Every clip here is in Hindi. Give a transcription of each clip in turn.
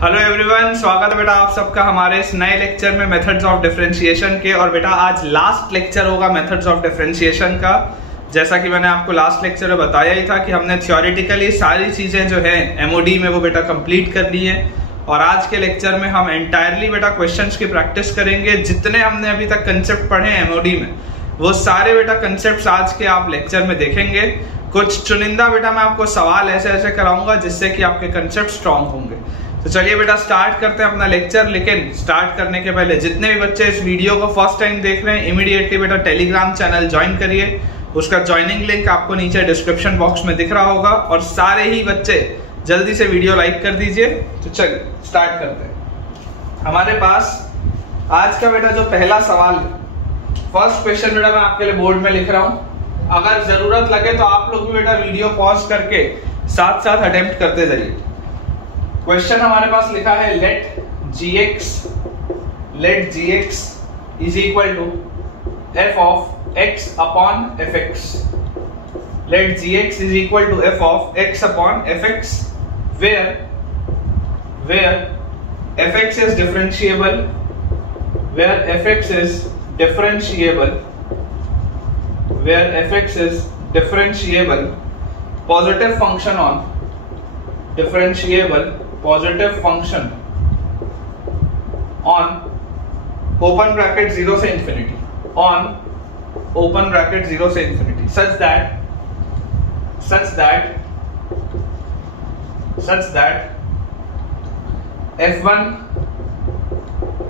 हेलो एवरीवन, स्वागत है बेटा आप सबका हमारे इस नए लेक्चर में मेथड्स ऑफ डिफरेंशिएशन के। और बेटा आज लास्ट लेक्चर होगा मेथड्स ऑफ डिफरेंशिएशन का। जैसा कि मैंने आपको लास्ट लेक्चर में बताया ही था कि हमने थ्योरेटिकली सारी चीजें जो है एमओडी में वो बेटा कंप्लीट कर ली है। और आज के लेक्चर में हम एंटायरली बेटा क्वेश्चंस की प्रैक्टिस करेंगे। जितने हमने अभी तक कंसेप्ट पढ़े हैं एमओडी में वो सारे बेटा कंसेप्ट आज के आप लेक्चर में देखेंगे। कुछ चुनिंदा बेटा मैं आपको सवाल ऐसे ऐसे कराऊंगा जिससे कि आपके कंसेप्ट स्ट्रांग होंगे। तो चलिए बेटा स्टार्ट करते हैं अपना लेक्चर। लेकिन स्टार्ट करने के पहले जितने भी बच्चे इस वीडियो को फर्स्ट टाइम देख रहे हैं इमीडिएटली बेटा टेलीग्राम चैनल ज्वाइन करिए। उसका ज्वाइनिंग लिंक आपको नीचे डिस्क्रिप्शन बॉक्स में दिख रहा होगा। और सारे ही बच्चे जल्दी से वीडियो लाइक कर दीजिए। तो चलिए स्टार्ट करते हैं। हमारे पास आज का बेटा जो पहला सवाल, फर्स्ट क्वेश्चन बेटा मैं आपके लिए बोर्ड में लिख रहा हूं। अगर जरूरत लगे तो आप लोग भी बेटा वीडियो पॉज करके साथ साथ अटेम्प्ट करते जाइए। क्वेश्चन हमारे पास लिखा है let gx is equal to f of x upon fx। let gx is equal to f of x upon fx where fx is differentiable, positive function on open bracket 0 से infinity, on open bracket 0 से infinity, such that f1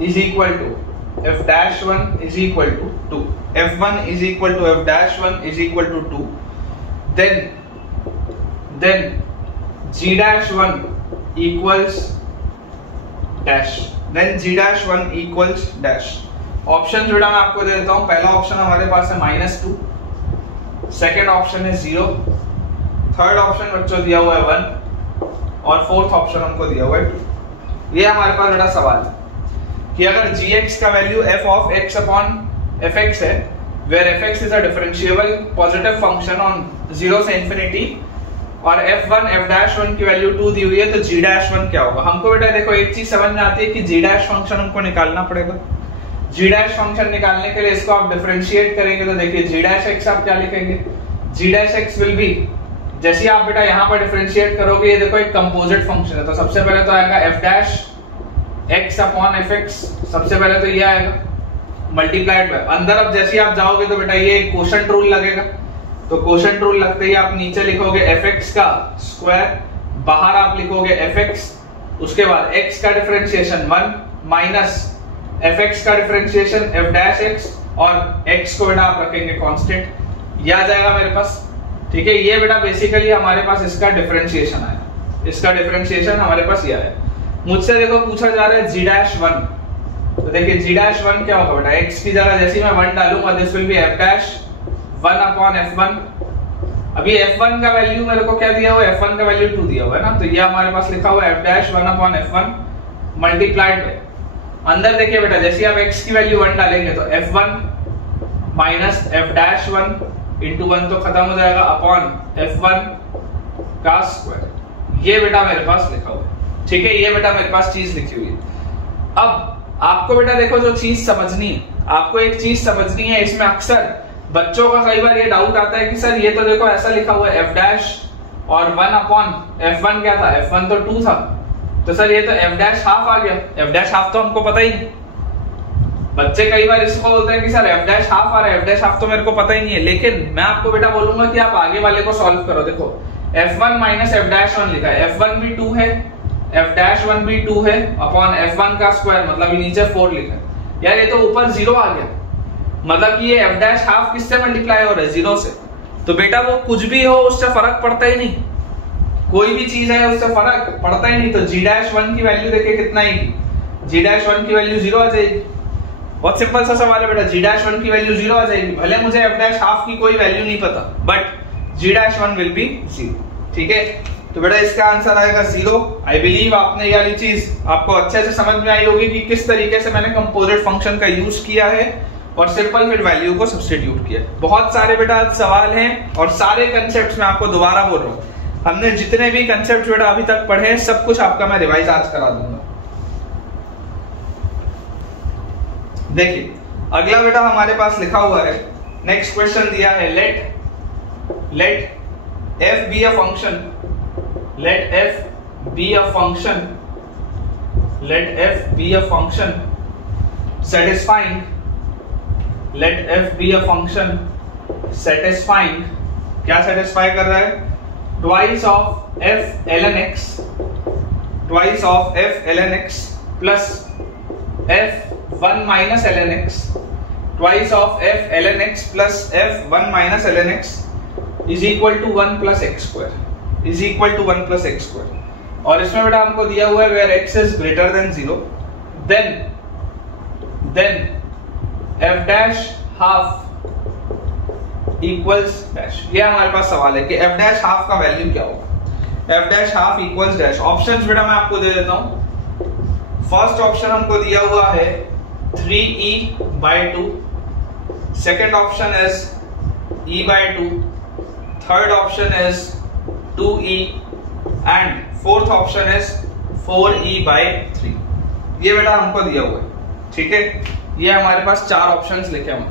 is equal to f dash 1 is equal to 2, f1 is equal to f dash 1 is equal to 2, then g dash 1 equals dash, then g dash 1 equals dash। Option बेटा मैं आपको दे देता हूं। पहला ऑप्शन हमारे पास है -2, सेकेंड ऑप्शन है 0, थर्ड ऑप्शन बच्चों दिया हुआ है 1 और फोर्थ ऑप्शन हमको दिया हुआ है 2। ये हमारे पास बेटा सवाल है कि अगर gx का value f of x upon fx है, where fx is a differentiable positive function on 0 से infinity, और f1 f dash 1 की वैल्यू 2 दी हुई है, तो g dash 1 क्या होगा। हमको बेटा देखो एक चीज समझ में आती है कि g dash फंक्शन हमको निकालना पड़ेगा। g dash फंक्शन निकालने के लिए इसको आप डिफरेंशिएट करेंगे तो देखिए g dash x आप क्या लिखेंगे, g dash x will B, जैसे आप बेटा यहाँ पर डिफरेंशिएट करोगे, ये देखो एक कंपोजिट फंक्शन है, तो सबसे पहले तो आएगा f dash x upon fx, सबसे पहले तो ये आएगा मल्टीप्लाइड बाय, अंदर अब जैसे आप जाओगे तो बेटा ये कोशेंट रूल लगेगा, तो कोशेंट रूल लगते ही आप नीचे लिखोगे fx का स्क्वायर, बाहर आप लिखोगे fx, उसके बाद x का डिफरेंशिएशन 1 माइनस fx का डिफरेंशिएशन f dash x, और x को बेटा आप रखेंगे कांस्टेंट, ये आ जाएगा मेरे पास। ठीक है, ये बेटा बेसिकली हमारे पास इसका डिफरेंशिएशन आया, इसका डिफरेंशिएशन हमारे पास ये आया। मुझसे देखो पूछा जा रहा है g dash 1, तो देखिए g dash 1 क्या होगा बेटा, x की जगह जैसे मैं 1 डालूंगा this will B f dash 1 upon f1। अभी f1 का वैल्यू मेरे को क्या दिया हुआ है, f1 का वैल्यू 2 दिया हुआ है ना, तो ये हमारे पास लिखा हुआ है f dash 1 upon f1 multiplied by, अंदर देखिए बेटा जैसे आप x की वैल्यू 1 डालेंगे तो f1 minus f dash 1 into 1 तो खत्म हो जाएगा अपॉन f1 का स्क्वायर। ये बेटा मेरे पास लिखा हुआ है। ठीक है, ये बेटा मेरे पास चीज लिखी हुई है। अब आपको बेटा देखो जो चीज समझनी है, आपको एक चीज समझनी है, इसमें अक्सर बच्चों का कई बार ये डाउट आता है कि सर ये तो देखो ऐसा लिखा हुआ है f डैश और 1 अपॉन f1 क्या था, f1 तो 2 था, तो सर ये तो f डैश हाफ आ गया। f डैश हाफ तो हमको पता ही नहीं, बच्चे कई बार इसको बोलते हैं कि सर f डैश हाफ आ रहा है, f डैश हाफ तो मेरे को पता ही नहीं है। लेकिन मैं आपको बेटा बोलूंगा कि आप आगे वाले को सॉल्व करो। देखो f1 माइनस f डैश 1 लिखा है, f1 भी 2 है, f डैश 1 भी 2 है अपॉन f1 का स्क्वायर, मतलब नीचे 4 लिखा है। यार ये तो ऊपर 0 आ गया, मतलब कि ये f डैश हाफ किससे मल्टीप्लाई हो रहा है, 0 से। तो बेटा वो कुछ भी हो उससे फर्क पड़ता ही नहीं, कोई भी चीज है उससे फर्क पड़ता ही नहीं। तो g डैश 1 की वैल्यू देखिए कितना ही, g डैश 1 की वैल्यू 0 आ जाएगी। बहुत सिंपल सा सवाल है बेटा, g डैश 1 की वैल्यू 0 आ जाएगी, भले मुझे f डैश हाफ की कोई वैल्यू नहीं पता, but g dash 1 will be 0। ठीक है, तो बेटा इसका आंसर आएगा 0। आई बिलीव आपने ये वाली चीज आपको अच्छे से समझ में आई होगी कि किस तरीके से मैंने कंपोजिट फंक्शन का यूज किया है और सिंपल फिर वैल्यू को सब्स्टिट्यूट किया। बहुत सारे बेटा सवाल हैं और सारे कंसेप्ट्स मैं आपको दोबारा बोल रहा हूँ, हमने जितने भी कंसेप्ट बेटा अभी तक पढ़े हैं सब कुछ आपका मैं रिवाइज आज करा दूंगा। देखिए अगला बेटा हमारे पास लिखा हुआ है, नेक्स्ट क्वेश्चन दिया है, late f be a function, let f be a function, let f be a function satisfying, let f be a function satisfying, क्या satisfy कर रहा है, twice of f ln x, twice of f ln x plus f 1 minus ln x, twice of f ln x plus f 1 minus ln x is equal to 1 plus x square, is equal to 1 plus x square। और इसमें बेटा हमको दिया हुआ है where x is greater than 0, then f dash half equals dash। ये हमारे पास सवाल है कि f dash half का वैल्यू क्या होगा, f dash half equals dash। Options बेटा मैं आपको दे देता हूं। फर्स्ट ऑप्शन हमको दिया हुआ है 3e by 2, second option is e by 2, third option is 2e and fourth option is 4e by 3। ये बेटा हमको दिया हुआ है, ठीक है। ये हमारे पास चार ऑप्शंस लिखे हुए।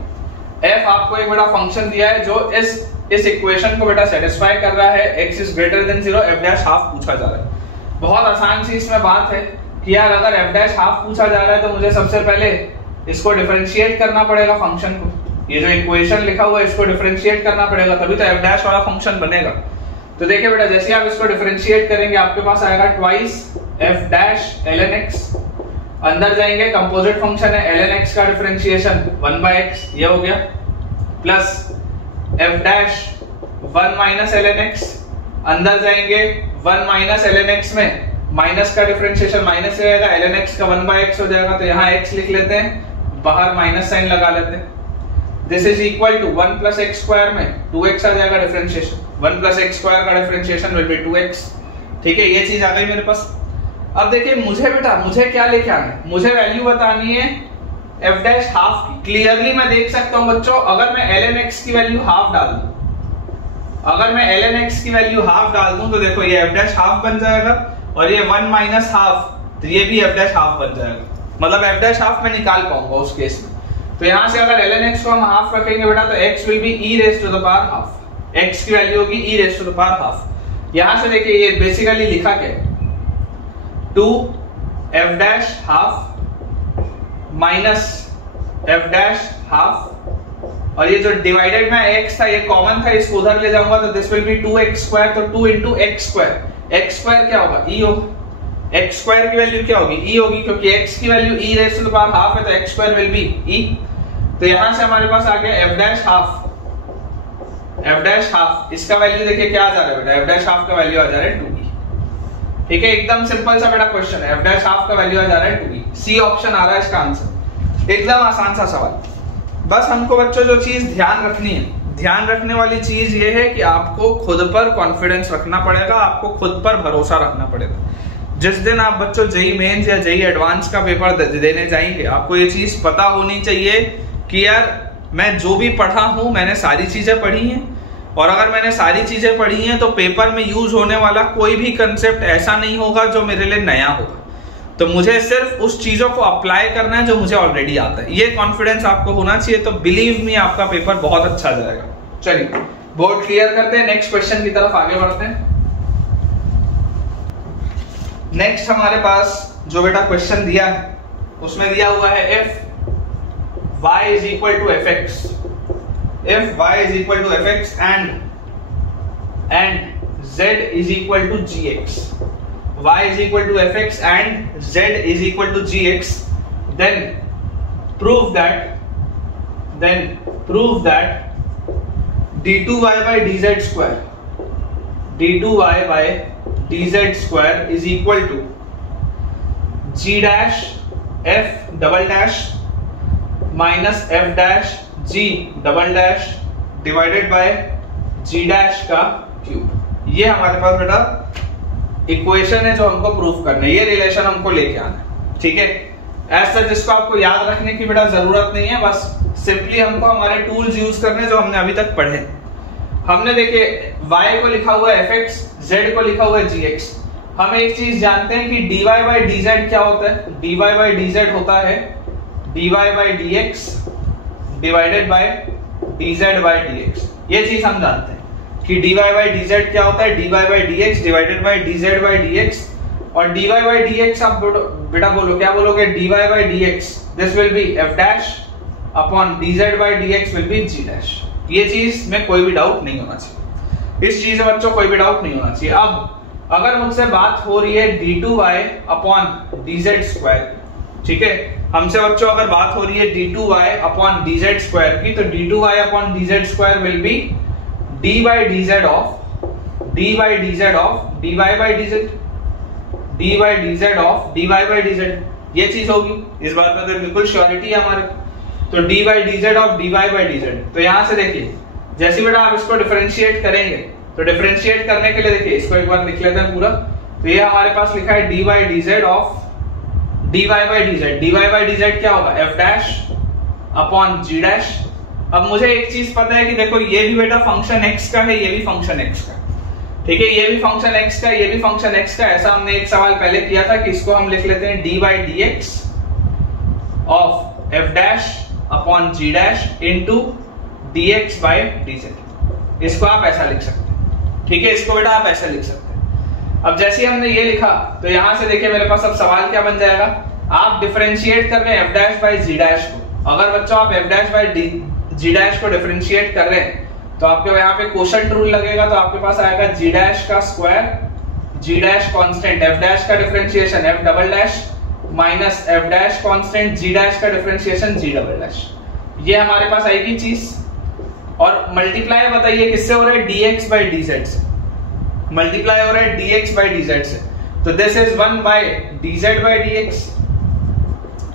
f आपको एक बेटा फंक्शन दिया है जो इस इक्वेशन को बेटा सेटिस्फाई कर रहा है, x is greater than 0, f dash half पूछा जा रहा है। बहुत आसान सी इसमें बात है कि यार अगर f डैश हाफ पूछा जा रहा है तो मुझे सबसे पहले इसको डिफरेंशिएट करना पड़ेगा फंक्शन को। ये जो इक्वेशन लिखा हुआ है इसको डिफरेंशिएट करना पड़ेगा तभी तो f डैश वाला फंक्शन बनेगा। तो देखिए बेटा जैसे आप इसको डिफरेंशिएट करेंगे आपके पास आएगा twice f dash ln x, अंदर जाएंगे कंपोजिट फंक्शन है ln x का डिफरेंशिएशन 1/x ये हो गया, plus f dash 1 minus ln x, अंदर जाएंगे 1 माइनस ln x में माइनस का डिफरेंशिएशन माइनस रहेगा, ln x का 1/x हो जाएगा, तो यहाँ x लिख लेते हैं, बाहर माइनस साइन लगा लेते हैं। This is equal to 1 plus x square में 2x आ जाएगा डिफरेंशिएशन, 1 प्लस एक्स स्क्वायर का डिफरेंशिएशन विल बी 2x, ठीक है। ये चीज आ गई मेरे पास। अब देखिए मुझे क्या लेके आना है, मुझे वैल्यू बतानी है f डैश हाफ की। क्लियरली मैं देख सकता हूं बच्चों, अगर मैं ln x की वैल्यू हाफ डाल दूं, अगर मैं ln x की वैल्यू हाफ डाल दूं तो देखो ये f डैश हाफ बन जाएगा और ये 1 माइनस हाफ तो ये भी f डैश हाफ बन जाएगा, मतलब f डैश हाफ मैं निकाल पाऊंगा उस केस में। तो यहां से अगर ln x को हम हाफ रखेंगे बेटा तो x will be e raise to the power half, x की वैल्यू होगी e raise to the power half. यहां से देखिए ये बेसिकली लिखा क्या है, 2 f dash half minus f dash half, और ये जो डिवाइडेड में x था ये कॉमन था, इसको उधर ले जाऊंगा तो this will be 2x square, तो 2 into x square, x square क्या होगा e होगा, x स्क्वायर की वैल्यू क्या होगी e होगी, क्योंकि x की value e raise to the power half है तो x square will be e। तो यहां से हमारे पास आ गया f डैश हाफ, इसका वैल्यू देखिए क्या आ जा रहा है बेटा, f डैश हाफ का वैल्यू आ जा रहा है 2e, ठीक है। एकदम सिंपल सा बेटा क्वेश्चन है, f डैश हाफ का वैल्यू आ जा रहा है 2e, सी ऑप्शन आ रहा है इसका आंसर। एकदम आसान सा सवाल। बस हमको बच्चों जो चीज ध्यान रखनी है, ध्यान रखने वाली चीज ये है कि आपको खुद पर कॉन्फिडेंस रखना पड़ेगा, आपको खुद पर भरोसा रखना पड़ेगा। जिस दिन आप बच्चों जेई मेंस या जेई एडवांस का पेपर देने जाएंगे आपको ये चीज पता होनी चाहिए कि यार मैं जो भी पढ़ा हूं मैंने सारी चीजें पढ़ी हैं, और अगर मैंने सारी चीजें पढ़ी हैं तो पेपर में यूज होने वाला कोई भी कंसेप्ट ऐसा नहीं होगा जो मेरे लिए नया होगा, तो मुझे सिर्फ उस चीजों को अप्लाई करना है जो मुझे ऑलरेडी आता है। ये कॉन्फिडेंस आपको होना चाहिए, तो बिलीव मी आपका पेपर बहुत अच्छा जाएगा। चलिए बोर्ड क्लियर करते हैं, नेक्स्ट क्वेश्चन की तरफ आगे बढ़ते हैं। नेक्स्ट हमारे पास जो बेटा क्वेश्चन दिया है उसमें दिया हुआ है if y is equal to fx, if y is equal to fx and z is equal to gx, y is equal to fx and z is equal to gx, then prove that d2y by dz square, d2y by dz square is equal to g dash f double dash minus f dash g double dash divided by g dash का क्यूब। ये हमारे पास बेटा इक्वेशन है जो हमको प्रूफ करना है, ये रिलेशन हमको लेके आना है, ठीक है। ऐसा जिसको आपको याद रखने की बेटा जरूरत नहीं है, बस सिंपली हमको हमारे टूल्स यूज करने जो हमने अभी तक पढ़े। हमने देखे y को लिखा हुआ है fx, z को लिखा हुआ है gx। हम एक चीज जानते हैं कि dy by dz क्या होता है, dy by dz होता है dy by dx divided by dz by dx। ये चीज हम जानते हैं कि dy by dz क्या होता है, dy by dx divided by dz by dx। और dy by dx आप बेटा बोलो, क्या बोलोगे, dy by dx this will B f dash upon dz by dx will be g dash. ये चीज में कोई भी डाउट नहीं होना चाहिए, इस चीज में बच्चों कोई भी डाउट नहीं होना चाहिए। अब अगर मुझसे बात हो रही है d2y अपॉन dz स्क्वायर, ठीक है, हमसे बच्चों अगर बात हो रही है d2y अपॉन dz स्क्वायर की, तो d2y upon dz square will B d by dz of dy by dz dy by dz of dy by dz। ये चीज होगी, इस बात में तो बिल्कुल श्योरिटी है हमारे। तो d by dz of dy by dz, तो यहां से देखिए जैसे बेटा आप इसको डिफरेंशिएट करेंगे, तो डिफरेंशिएट करने के लिए देखिए इसको एक बार लिख लेते हैं पूरा। तो ये हमारे पास लिखा है dy by dz of dy by dz, dy by dz क्या होगा, f dash upon g dash. अब मुझे एक चीज पता है कि देखो ये भी बेटा फंक्शन x का है, ये भी फंक्शन x का, ठीक है, ये भी फंक्शन x का, ये भी फंक्शन x का। ऐसा हमने एक सवाल पहले किया था कि इसको हम लिख लेते हैं d by dx of f dash upon g dash into dx by dz। इसको आप ऐसा लिख सकते हैं, ठीक है, इसको बेटा आप ऐसा लिख सकते हैं। अब जैसे हमने ये लिखा, तो यहां से देखिए मेरे पास अब सवाल क्या बन जाएगा, आप डिफरेंशिएट कर रहे हैं f dash by g dash को। अगर बच्चों आप f dash by g dash को डिफरेंशिएट कर रहे हैं, तो आपके यहाँ पे क्वोशंट रूल लगेगा, तो आपके पास आएगा g डैश का square, g dash constant, f dash का differentiation f double dash minus f dash constant, g dash का डिफरेंशिएशन g डबल डैश। ये हमारे पास आएगी चीज। और मल्टीप्लाई बताइए किससे हो रहा है, dx by dz से मल्टीप्लाई हो रहा है, dx by dz से। तो this is 1 by dz by dx।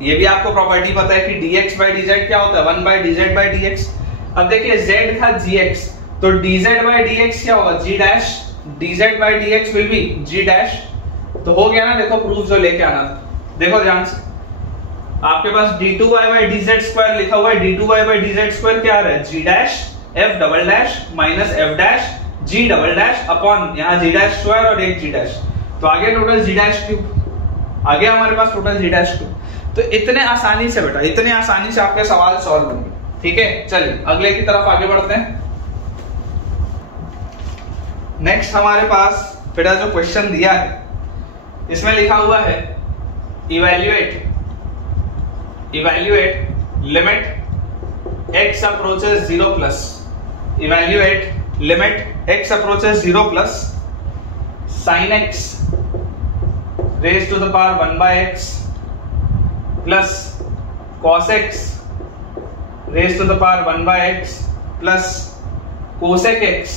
ये भी आपको प्रॉपर्टी पता है कि dx by dz क्या होता है, 1 by dz by dx। अब देखिए z था gx, तो dz by dx क्या होगा, g dash, dz by dx will be g dash. तो हो गया ना, देखो प्रूफ जो लेके आना था, देखो ध्यान से, आपके पास d2y by dz स्क्वायर लिखा हुआ है, d2y by dz स्क्वायर क्या आ रहा है, g dash f double dash minus f dash g double dash upon यहाँ g डैश स्क्वायर और एक g डैश, तो आगे टोटल g डैश क्यूब, आगे हमारे पास टोटल g डैश क्यूब। तो इतने आसानी से बेटा, इतने आसानी से आपके सवाल सॉल्व होंगे, ठीक है। चलिए अगले की तरफ आगे बढ़ते हैं। नेक्स्ट हमारे पास बेटा जो क्वेश्चन दिया है, इसमें लिखा हुआ है evaluate limit x approaches 0 plus, evaluate limit x approaches 0 plus sin x raised to the power 1 by x plus cos x raised to the power 1 by x plus cosec x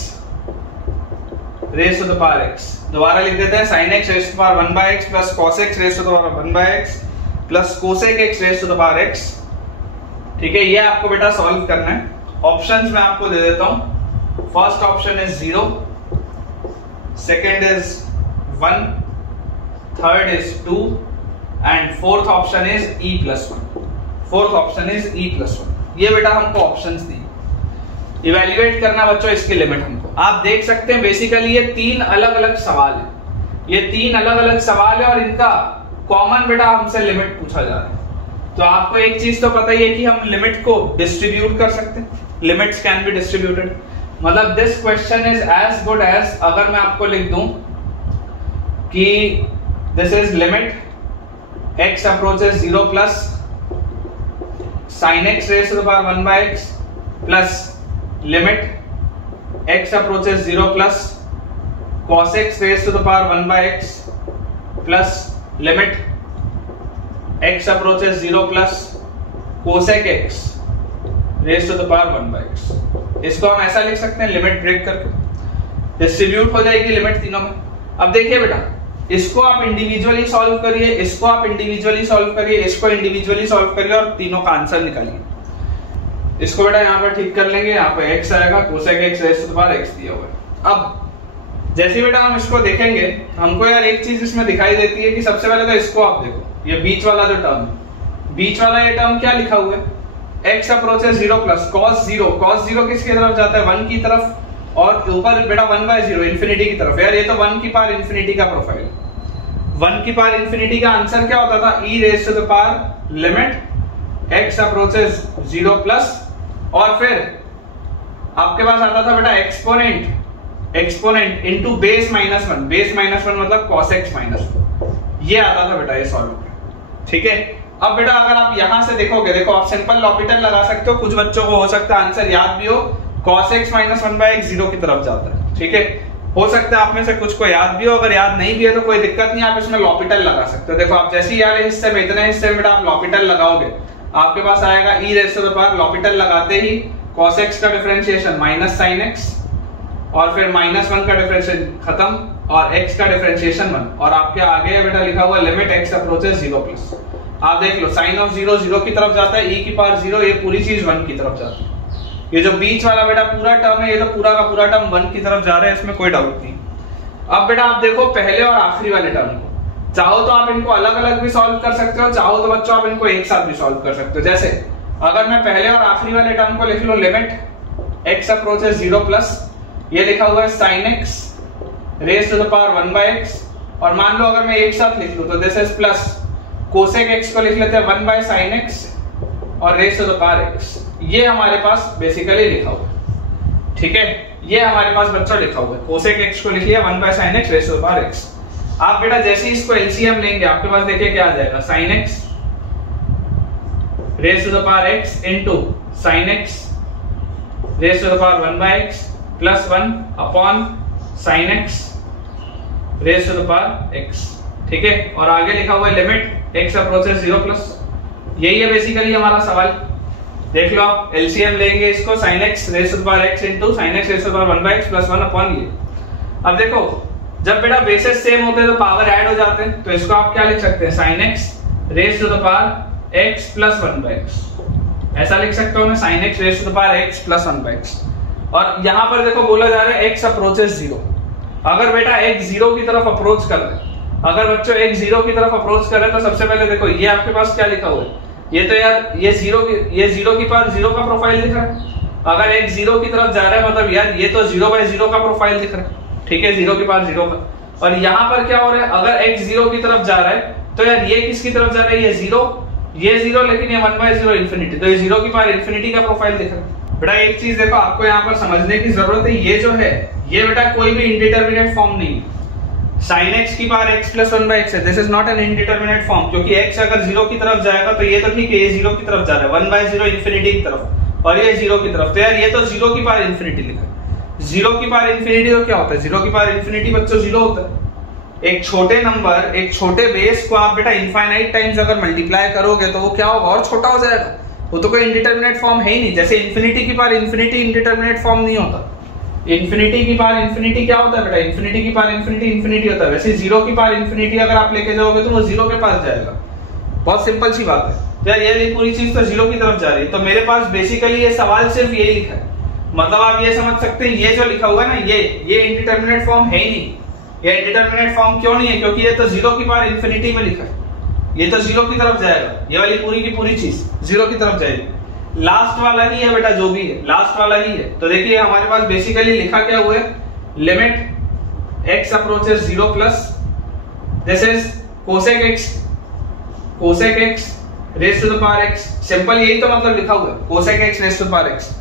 raised to the power x। दोबारा लिख देते हैं, sin x raised to the power 1 by x plus cos x raised to the power 1 by x plus cosec x raised to the power x, ठीक है। ये आपको बेटा सॉल्व करना है। ऑप्शंस मैं आपको दे देता हूं। First option is 0, second is 1, third is 2 and fourth option is e+1। Fourth option is e+1। ये बेटा हमको ऑप्शंस दी। इवैल्यूएट करना बच्चों इसकी लिमिट हमको, आप देख सकते हैं बेसिकली ये 3 अलग अलग सवाल है, ये 3 अलग अलग सवाल है और इनका कॉमन बेटा हमसे लिमिट पूछा जा रहा है। तो आपको एक चीज तो पता ही है कि हम लिमिट को डिस्ट्रीब्यूट कर सकते हैं, लिमिट्स कैन बी डिस्ट्रीब्यूटेड। मतलब this question is as good as, अगर मैं आपको लिख दूं कि this is limit x approaches 0 plus sin x raise to the power 1 by x plus limit x approaches 0 plus cos x raise to the power 1 by x plus limit x approaches 0 plus cosec x raised to the power 1 by x। इसको हम ऐसा लिख सकते हैं, लिमिट ब्रेक करके डिस्ट्रीब्यूट हो जाएगी लिमिट तीनों में। अब देखिए बेटा, इसको आप इंडिविजुअली सॉल्व करिए, इसको आप इंडिविजुअली सॉल्व करिए, इसको इंडिविजुअली सॉल्व करिए और तीनों का आंसर निकालिए। इसको बेटा यहाँ पर ठीक कर लेंगे, यहाँ पे x आएगा, cosec x raised to the power x दिया हुआ है। अब जैसे बेटा हम इसको देखेंगे, हमको यार एक चीज इसमें दिखाई देती है कि सबसे पहले तो इसको आप देखो, ये बीच वाला जो टर्म, बीच वाला ये टर्म क्या लिखा हुआ है, x अप्रोचेस 0 प्लस cos 0 किसकी तरफ जाता है, 1 की तरफ, और ऊपर बेटा 1/0 इंफिनिटी की तरफ। यार ये तो 1 की पावर इंफिनिटी का प्रोफाइल, 1 की पावर इंफिनिटी का आंसर क्या होता था, e raise to the power limit x approaches 0 plus, और फिर आपके पास आता था बेटा एक्सपोनेंट इनटू बेस -1, बेस -1 मतलब cos x -1, ये आता था बेटा ये सॉल्व। ठीक है, अब बेटा अगर आप यहां से देखोगे, देखो आप सिंपल लॉपिटल लगा सकते हो, कुछ बच्चों को हो सकता है आंसर याद भी हो, cos x -1/x 0 की तरफ जाता है। ठीक है, हो सकता है आप में से कुछ को याद भी हो, अगर याद नहीं भी है तो कोई दिक्कत नहीं, आप इसमें लॉपिटल लगा सकते हो। देखो आप जैसे ही यार हिस्से में, इतने हिस्से में बेटा आप लॉपिटल लगाओगे, आपके पास आएगा e raise to the power, L'Hopital लगाते ही cos x का डिफरेंशिएशन माइनस sin x, और फिर -1 का डिफरेंशिएशन खत्म और x का डिफरेंशिएशन 1, और आपके आगे बेटा लिखा हुआ लिमिट x अप्रोचेस 0 प्लस। आप देख लो sin ऑफ 0 0 की तरफ जाता है, e की पावर 0, ये पूरी चीज 1 की तरफ जाती है। ये जो बीच वाला बेटा पूरा टर्म है, ये तो पूरा का पूरा टर्म 1 की तरफ जा रहा है, इसमें कोई डाउट नहीं। अब बेटा आप देखो पहले और आखिरी वाले टर्म को, चाहो तो आप इनको अलग अलग भी सॉल्व कर सकते हो, चाहो तो बच्चों आप इनको एक साथ भी सॉल्व कर सकते हो। जैसे अगर मैं पहले और आखिरी वाले टर्म को लिख लूं लिमिट x अप्रोचेस 0 प्लस, ये लिखा हुआ है sin x raise to the power 1/x, और मान लो अगर मैं एक साथ लिख लूं तो this is plus cosec x को लिख लेते हैं 1/sin x और raise to the power x, ये हमारे पास बेसिकली लिखा हुआ है। ठीक है, ये हमारे पास बच्चों लिखा हुआ है, cosec x को लिख लिया 1/sin x raise to the power x। आप बेटा जैसे ही इसको एलसीएम लेंगे, आपके पास देखिए क्या आ जाएगा, sin x raise to the power x इनटू sin x raise to the power 1/x plus 1 upon sin x raise to the power x। ठीक है, और आगे लिखा हुआ है लिमिट x अप्रोचेस 0 प्लस, यही है बेसिकली हमारा सवाल। देख लो आप एलसीएम लेंगे इसको, sin x raise to the power x इनटू sin x raise to the power 1/x plus 1 upon ये। अब देखो जब बेटा बेसेस सेम होते हैं तो पावर ऐड हो जाते हैं, तो इसको आप क्या लिख सकते हैं, sin x raise to the power x plus 1/x, ऐसा लिख सकता हूं मैं, sin x raise to the power x plus 1/x। और यहां पर देखो बोला जा रहा है x अप्रोचेस 0, अगर बेटा x 0 की तरफ अप्रोच कर रहे हैं, अगर बच्चों x 0 की तरफ अप्रोच कर रहे हैं तो सबसे पहले देखो ये आपके पास क्या लिखा हुआ है, ये तो यार ये 0 की पावर 0 का प्रोफाइल दिख रहा है। अगर x 0 की तरफ जा रहा है मतलब यार ये तो 0/0 का प्रोफाइल दिख रहा है। ठीक है, 0 की पावर 0 का, और यहाँ पर क्या हो रहा है, अगर x 0 की तरफ जा रहा है तो यार ये किसकी तरफ जा रहा है, ये 0, लेकिन ये 1/0 इंफिनिटी, तो ये 0 की पावर इंफिनिटी का प्रोफाइल दिख रहा है। बेटा एक चीज देखो आपको यहाँ पर समझने की जरूरत है, ये जो है ये बेटा कोई भी इंडिटरमिनेट फॉर्म नहीं, sin x की पावर x प्लस 1/x है, this is not an indeterminate form, क्योंकि x अगर 0 की तरफ जाएगा तो ये तो ठीक है, ये 0 की तरफ जा रहा है 1/0 इंफिनिटी की तरफ, और ये 0 की तरफ, तो यार ये तो 0 की पावर इंफिनिटी लिखा है। 0 की पावर इंफिनिटी तो क्या होता है, 0 की पावर इंफिनिटी बच्चों 0 होता है। एक छोटे नंबर, एक छोटे बेस को आप बेटा इनफाइनाइट टाइम्स अगर मल्टीप्लाई करोगे तो वो क्या होगा, और छोटा हो जाएगा, वो तो कोई इंडिटरमिनेट फॉर्म है ही नहीं। जैसे इंफिनिटी की पावर इंफिनिटी इंडिटरमिनेट फॉर्म नहीं होता, इंफिनिटी की पावर इंफिनिटी क्या होता है बेटा, इंफिनिटी की पावर इंफिनिटी होता है। वैसे 0 की पावर इंफिनिटी अगर आप लेके जाओगे तो वो 0 के पास जाएगा, बहुत सिंपल सी बात है। तो यार ये पूरी चीज तो 0 की तरफ जा रही है, तो मेरे पास बेसिकली ये सवाल सिर्फ यही लिखा है, मतलब आप ये समझ सकते हैं ये जो लिखा हुआ है ना, ये इंडिटरमिनेट फॉर्म है ही नहीं। ये इंडिटरमिनेट फॉर्म क्यों नहीं है, क्योंकि ये तो 0 की पावर इंफिनिटी में लिखा है, ये तो 0 की तरफ जाएगा, ये वाली पूरी की पूरी चीज 0 की तरफ जाएगी। लास्ट वाला ही है बेटा, जो भी है लास्ट वाला ही है। तो देखिए हमारे पास बेसिकली लिखा क्या हुआ है, limit x approaches 0 plus, this is cosec x raise to the power x, simple यही तो मतलब लिखा हुआ है, cosec x raise to the power x।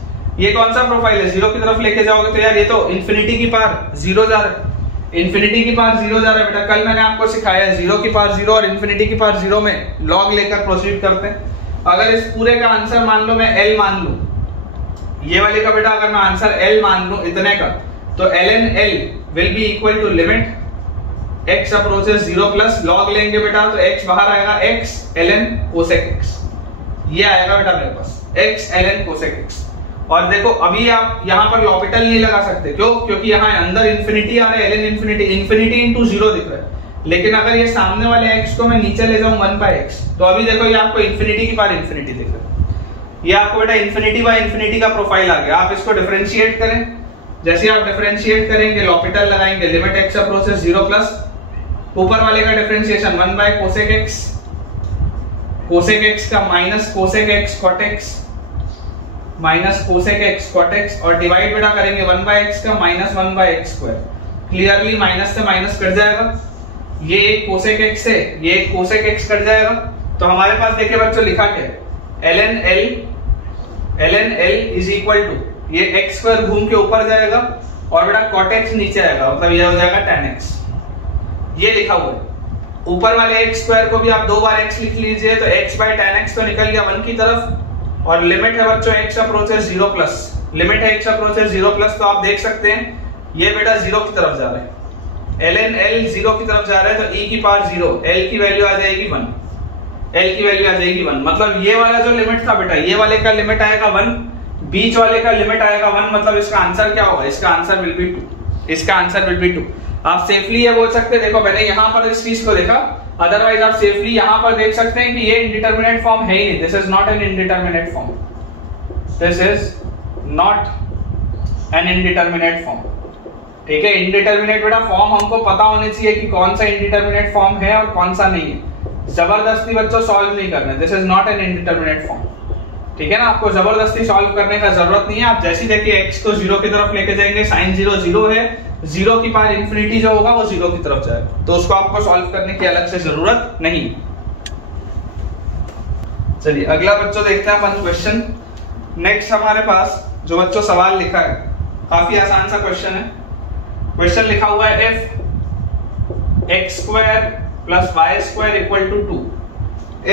ये कौन सा प्रोफाइल है, 0 की तरफ लेके जाओगे तो यार ये तो इंफिनिटी की पावर 0 जा रहा है, इंफिनिटी की पावर 0 जा रहा है बेटा। कल मैंने आपको सिखाया है 0 की पावर 0 और इंफिनिटी की पावर 0 में लॉग लेकर प्रोसीड करते हैं। अगर इस पूरे का आंसर मान लो मैं L मान लूं, ये वाले का बेटा अगर मैं आंसर L मान लूं इतने का, तो ln L will be equal to limit x approaches 0 plus, log लेंगे बेटा तो x बाहर आएगा, x ln cosec x, ये आएगा बेटा मेरे पास x ln cosec x। और देखो अभी आप यहाँ पर लॉपिटल नहीं लगा सकते, क्यों, क्योंकि यहाँ अंदर इंफिनिटी आ रहा है, ln इंफिनिटी इंटू 0 दिख रहा है। लेकिन अगर ये सामने वाले x को मैं नीचे ले जाऊं 1/x, तो अभी देखो ये आपको इंफिनिटी की पावर इंफिनिटी दिख रहा है, ये आपको बेटा इंफिनिटी बाय इंफिनिटी का प्रोफाइल आ गया। आप इसको डिफरेंशिएट करें, जैसे आप डिफरेंशिएट करेंगे लॉपिटल लगाएंगे, लिमिट x अप्रोचेस 0 प्लस, ऊपर वाले का differentiation 1/cosec x, cosec x का minus cosec x cot x, minus cosec x cot x, और डिवाइड बेटा करेंगे 1/x का माइनस 1/x²। क्लियरली माइनस से माइनस कट जाएगा, ये एक कोसेक एक्स है, ये एक कोसेक एक्स कट जाएगा। तो हमारे पास देखिए बच्चों लिखा क्या है, ln l is equal to ये x² घूम के ऊपर जाएगा और बेटा cot x नीचे आएगा, मतलब ये हो जाएगा tan x। ये लिखा हुआ है। ऊपर वाले x² को भी आप 2 बार x लिख लीजिए, तो x/tan x तो निकल गया 1 की तरफ, और लिमिट है बच्चों x अप्रोचेस 0 प्लस, लिमिट है x अप्रोचेस 0 प्लस, तो आप देख सकते हैं ये बेटा 0 की तरफ जा रहा है, ln l 0 की तरफ जा रहा है, तो e की पावर 0, l की वैल्यू आ जाएगी 1, l की वैल्यू आ जाएगी 1। मतलब ये वाला जो लिमिट था बेटा, ये वाले का लिमिट आएगा 1, बीच वाले का लिमिट आएगा 1, मतलब इसका आंसर क्या होगा, इसका आंसर विल बी 2, इसका आंसर विल बी 2। आप सेफली ये बोल सकते हैं, देखो मैंने यहां पर इस चीज को देखा, अदरवाइज आप सेफली यहां पर देख सकते हैं कि ये इंडिटरमिनेट फॉर्म है ही नहीं, this is not an indeterminate form, this is not an indeterminate form. ठीक है, इंडिटरमिनेट बेटा फॉर्म हमको पता होनी चाहिए कि कौन सा इंडिटरमिनेट फॉर्म है और कौन सा नहीं है, जबरदस्ती बच्चों सॉल्व नहीं करना, this is not an indeterminate form. ठीक है ना, आपको जबरदस्ती सॉल्व करने का जरूरत नहीं है। आप जैसी देखिए x को 0 की तरफ लेके जाएंगे, साइन 0 0 है, 0 की पावर इंफिनिटी जो होगा वो 0 की तरफ जाएगा, तो उसको आपको सॉल्व करने की अलग से जरूरत नहीं। चलिए अगला बच्चों देखते हैं अपन क्वेश्चन। नेक्स्ट हमारे पास जो बच्चों सवाल लिखा है, काफी आसान सा क्वेश्चन है। क्वेश्चन लिखा हुआ है if x² plus y² equal to 2,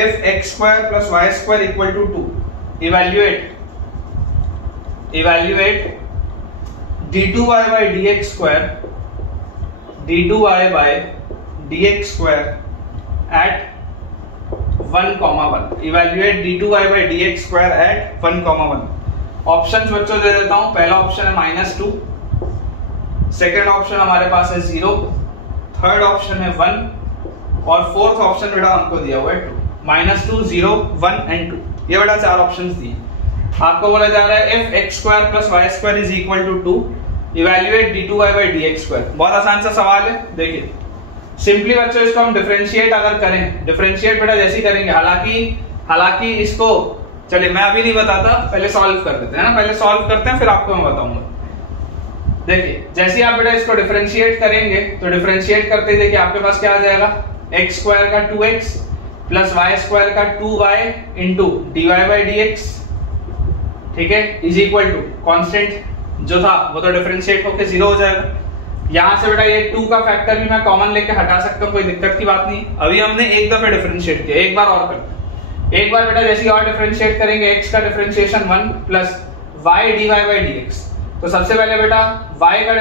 if x² plus y² equal to 2, evaluate d2y by dx square at 1,1, evaluate d2y by dx square at 1,1। Options बच्चों दे देता हूं। पहला ऑप्शन है -2, सेकेंड ऑप्शन हमारे पास है 0, थर्ड ऑप्शन है 1, और फोर्थ ऑप्शन बेटा हमको दिया हुआ है 2, -2, 0, 1 एंड 2। ये बेटा 4 ऑप्शंस दिए। आपको बोला जा रहा है if x² plus y² is equal to 2, evaluate d2y by dx square। बहुत आसान सा सवाल है। देखिए सिंपली बच्चों इसको हम डिफरेंशिएट अगर करें, डिफरेंशिएट बेटा जैसे करेंगे, हालांकि इसको चलिए मैं अभी नहीं बताता, पहले सॉल्व कर देते हैं ना, पहले सॉल्व करते हैं फिर आपको मैं बताऊंगा। देखिए जैसे आप बेटा इसको डिफरेंशिएट करेंगे, तो डिफरेंशिएट करते देखिए आपके पास क्या आ जाएगा, x² का 2x प्लस y² का 2y into dy by dx, ठीक है, इज इक्वल टू कांस्टेंट जो था वो तो डिफरेंशिएट होकर 0 हो जाएगा। यहां से बेटा ये 2 का फैक्टर भी मैं कॉमन लेके हटा सकता हूं, कोई दिक्कत की बात नहीं। अभी हमने एक दफे डिफरेंशिएट किया, एक बार और करते, एक बार बेटा जैसे और डिफरेंशिएट करेंगे, x का differentiation 1 plus y dy by dx। तो सबसे पहले बेटा y का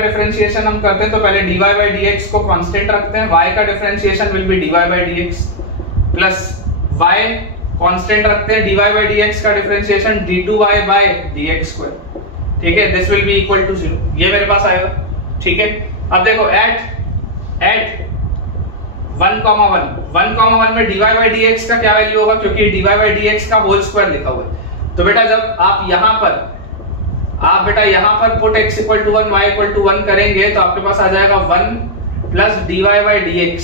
डिफरेंशिएशन हम करते हैं, तो पहले dy by dx को कांस्टेंट रखते हैं, y का differentiation will be dy by dx plus y constant रखते हैं, dy by dx का डिफरेंशिएशन d2y by dx स्क्वायर, ठीक है, this will be equal to 0। ये मेरे पास आएगा, ठीक है। अब देखो एट 1,1 में dy by dx का क्या वैल्यू होगा, क्योंकि dy by dx का होल स्क्वायर लिखा हुआ है। तो बेटा जब आप यहां पर put x equal to 1 y equal to 1 करेंगे, तो आपके पास आ जाएगा 1 plus dy by dx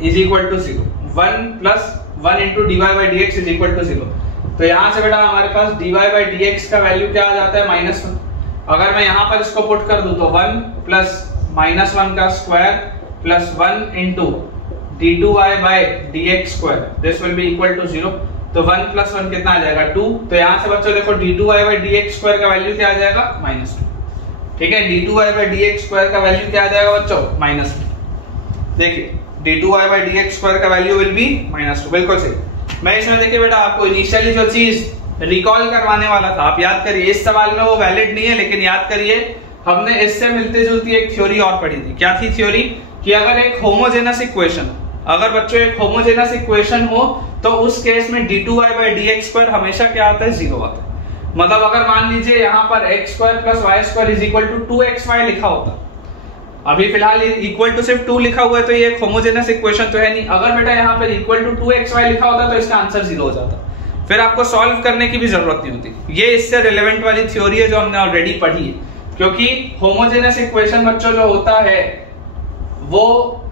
is equal to 0, 1 plus 1 into dy by dx is equal to 0। तो यहां से बेटा हमारे पास dy by dx का वैल्यू क्या आ जाता है, -1। अगर मैं यहां पर इसको पुट कर दूं तो 1 प्लस -1 का square plus 1 into d2y by dx square, this will be equal to 0। तो 1 प्लस 1 कितना आ जाएगा 2। तो यहां से बच्चों देखो d2y by dx स्क्वायर का वैल्यू क्या आ जाएगा, -2, ठीक है। d2y by dx स्क्वायर का वैल्यू क्या आ जाएगा बच्चों, -2। देखिए d2y by dx स्क्वायर का वैल्यू विल बी -2, बिल्कुल सही। मैं इसमें देखिए बेटा आपको इनिशियली जो चीज रिकॉल करवाने वाला था, आप याद करिए, इस सवाल में वो वैलिड नहीं है, लेकिन याद करिए हमने इससे मिलती जुलती एक थ्योरी और पढ़ी थी। क्या थी थ्योरी, कि अगर एक होमोजेनस इक्वेशन, अगर बच्चों एक होमोजेनस इक्वेशन हो, तो उस केस में d2y by dx स्क्वायर हमेशा क्या आता है, 0 आता है। मतलब अगर मान लीजिए यहाँ पर x² plus y² is equal to 2xy लिखा होता, अभी फिलहाल इक्वल टू सिर्फ 2 लिखा हुआ है, तो ये एक होमोजेनस इक्वेशन तो है नहीं। अगर बेटा यहाँ पर इक्वल टू 2xy लिखा होता तो इसका आंसर 0 हो जाता, फिर आपको सॉल्व करने की भी जरूरत नहीं होती। ये इससे रिलेवेंट वाली थ्योरी है जो हमने ऑलरेडी पढ़ी है, क्योंकि होमोजेनस इक्वेशन बच्चों जो होता है वो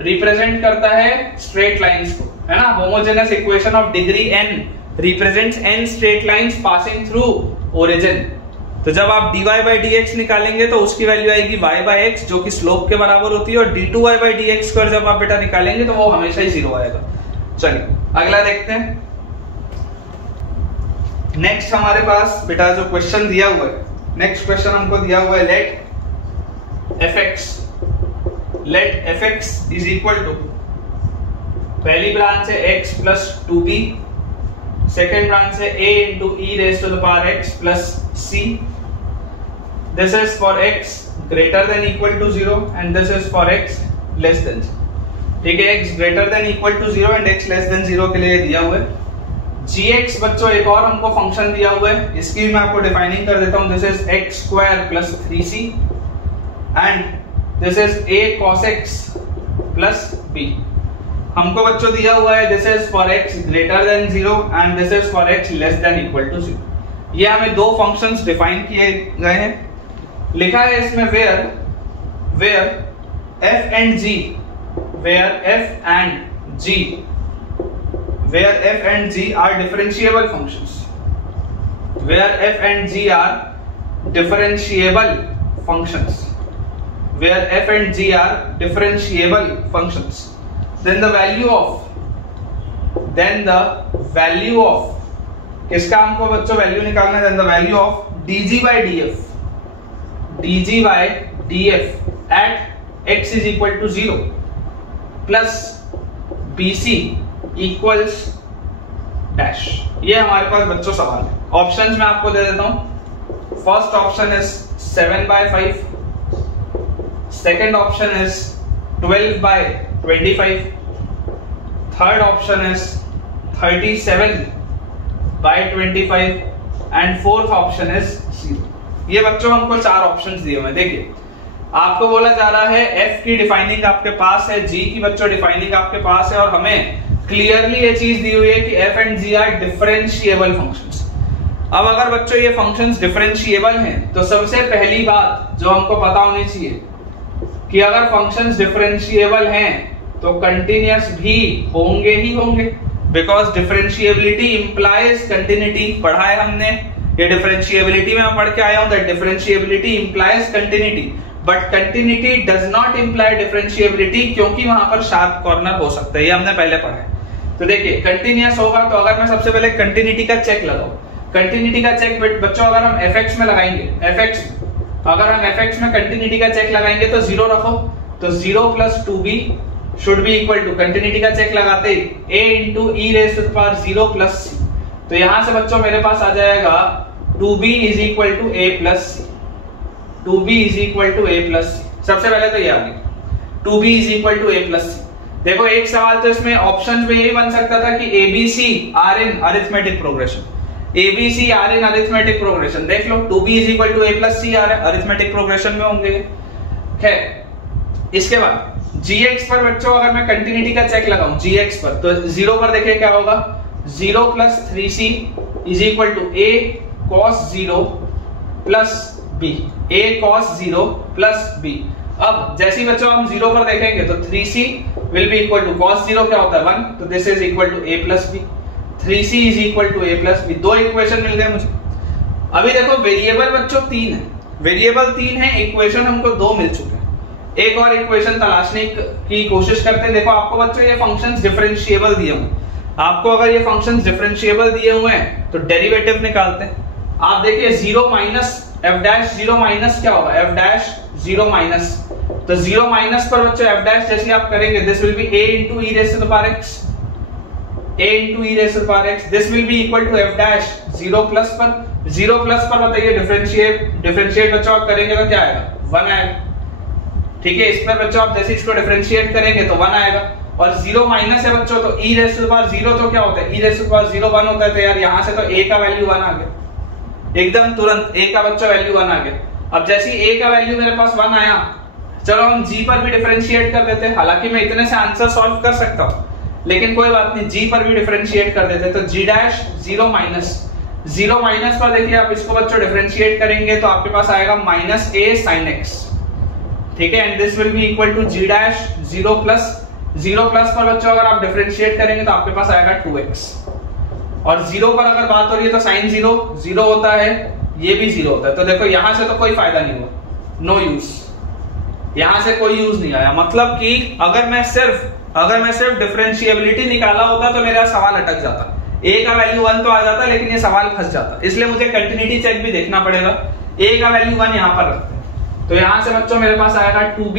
रिप्रेजेंट करता है स्ट्रेट लाइंस को, है ना। Homogeneous equation of degree n represents n straight lines passing through origin. तो जब आप dy by dx निकालेंगे तो उसकी वैल्यू आएगी y by x जो कि स्लोप के बराबर होती है, और d2y by dx स्क्वायर जब आप बेटा निकालेंगे तो वो हमेशा ही 0 आएगा। चलिए अगला देखते हैं। नेक्स्ट हमारे पास बेटा जो क्वेश्चन दिया हुआ है, नेक्स्ट क्वेश्चन हमको दिया हुआ है let fx is equal to, पहली ब्रांच है x plus 2b, second branch है a into e raise to the power x plus c। This is for x greater than equal to 0 and this is for x less than. ठीक है, x greater than equal to 0 and x less than 0 के लिए दिया हुआ है। gx बच्चों एक और हमको फंक्शन दिया हुआ है, इसकी मैं आपको डिफाइनिंग कर देता हूं। This is x square plus 3c and this is a cos x plus b। हमको बच्चों दिया हुआ है this is for x greater than 0 and this is for x less than equal to 0। ये हमें दो फंक्शंस डिफाइन किए गए हैं। लिखा है इसमें where f and g are differentiable functions, where f and g are differentiable functions, where f and g are differentiable functions, then the value of किसका हमको बच्चों वैल्यू निकालना है, then the value of dg by df at x is equal to 0 plus bc equals dash। ये हमारे पास बच्चों सवाल है। ऑप्शंस मैं आपको दे देता हूं। First option is 7 by 5, second option is 12 by 25, third option is 37 by 25 and fourth option is 0। ये बच्चों हमको चार ऑप्शंस दिए हुए हैं। देखिए आपको बोला जा रहा है f की डिफाइनिंग आपके पास है, g की बच्चों डिफाइनिंग आपके पास है, और हमें क्लियरली ये चीज दी हुई है कि f and g are differentiable functions. अब अगर बच्चों ये फंक्शंस डिफरेंशिएबल हैं तो सबसे पहली बात जो हमको पता होनी चाहिए कि अगर फंक्शंस डिफरेंशिएबल हैं तो कंटिन्यूअस भी होंगे ही होंगे, बिकॉज डिफरेंशिएबिलिटी इंप्लाइज कंटिन्यूटी। पढ़ा है हमने, ये डिफरेंशिएबिलिटी में मैं पढ़ के आया हूं that differentiability implies continuity, but continuity does not imply differentiability, क्योंकि वहां पर शार्प कॉर्नर हो सकता है। ये हमने पहले पढ़ा है। तो देखिए कंटिन्यूअस होगा तो अगर मैं सबसे पहले कंटिन्यूटी का चेक लगाऊं, कंटिन्यूटी का चेक बच्चों अगर हम fx में लगाएंगे, अगर हम fx में कंटिन्यूटी का चेक लगाएंगे तो 0 रखो, तो 0 plus 2b should be equal to, continuity का चेक लगाते a into e raise to the power 0 plus c। तो यहां से बच्चों मेरे पास आ जाएगा 2b is equal to a plus c, 2b is equal to a plus c। सबसे पहले तो ये आ गया 2b is equal to a plus c। देखो एक सवाल तो इसमें ऑप्शन में यही बन सकता था कि ABC are in arithmetic progression, ABC are in arithmetic progression. देख लो 2b is equal to a plus c are arithmetic progression में होंगे। खैर इसके बाद gx पर बच्चों अगर मैं कंटिन्यूटी का चेक लगाऊं gx पर, तो 0 पर देखिए क्या होगा, 0 plus 3c is equal to a cos 0 plus b, a cos 0 plus b। अब जैसे ही बच्चों हम 0 पर देखेंगे तो 3c will be equal to cos 0 क्या होता है 1, तो this is equal to a plus b, 3c is equal to a plus b। दो इक्वेशन मिल गए मुझे। अभी देखो वेरिएबल बच्चों 3 है, वेरिएबल 3 है, इक्वेशन हमको 2 मिल चुके हैं। एक और इक्वेशन तलाशने की कोशिश करते हैं। देखो आपको बच्चों ये फंक्शंस डिफरेंशिएबल दिए हुए हैं, आपको अगर ये फंक्शंस डिफरेंशिएबल दिए हुए हैं तो डेरिवेटिव निकालते हैं। आप देखिए 0 माइनस f डैश 0 माइनस क्या होगा, f डैश 0 माइनस, तो 0 माइनस पर बच्चों f डैश जैसे आप करेंगे this will B a into e raised to the power x, a into e raised to the power x, this will be equal to f dash 0 plus पर, 0 प्लस पर बताइए डिफरेंशिएट बच्चों आप करेंगे तो क्या आएगा 1 आएगा। ठीक है, इस पर बच्चों आप जैसे इसको डिफरेंशिएट करेंगे तो 1 आएगा, और 0 माइनस है बच्चों तो e raise to the power 0 तो क्या होता है, e raise to the power 0 1 होता है। तो यार यहाँ से तो a का वैल्यू 1 आ गया, एकदम तुरंत a का बच्चों वैल्यू 1 आ गया। अब जैसे ही a का वैल्यू मेरे पास 1 आया, चलो हम g पर भी डिफरेंशिएट कर देते हैं। हालांकि मैं इतने से आंसर सॉल्व कर सकता हूँ, लेकिन कोई बात नहीं, g पर भी डिफरेंशिएट कर देते हैं। तो g डैश 0 माइनस पर देखिए आप इसको बच्चों डिफरेंशिएट करेंगे तो आपके पास आएगा माइनस a sin x। ठीक है, and this will be equal to g dash 0 plus पर बच्चों अगर आप डिफरेंशिएट करेंगे तो आपके पास आएगा 2x। और 0 पर अगर बात हो रही है तो साइन 0 0 होता है, ये भी 0 होता है। तो देखो यहां से तो कोई फायदा नहीं हुआ, नो यूज, यहां से कोई यूज नहीं आया। मतलब कि अगर मैं सिर्फ डिफरेंशिएबिलिटी निकाला होता तो मेरा सवाल अटक जाता, a का वैल्यू 1 तो आ जाता, लेकिन ये सवाल फंस जाता। इसलिए मुझे कंटिन्यूटी चेक भी देखना पड़ेगा। a का वैल्यू 1 यहां पर रखते हैं, तो यहां से बच्चों मेरे पास आएगा 2b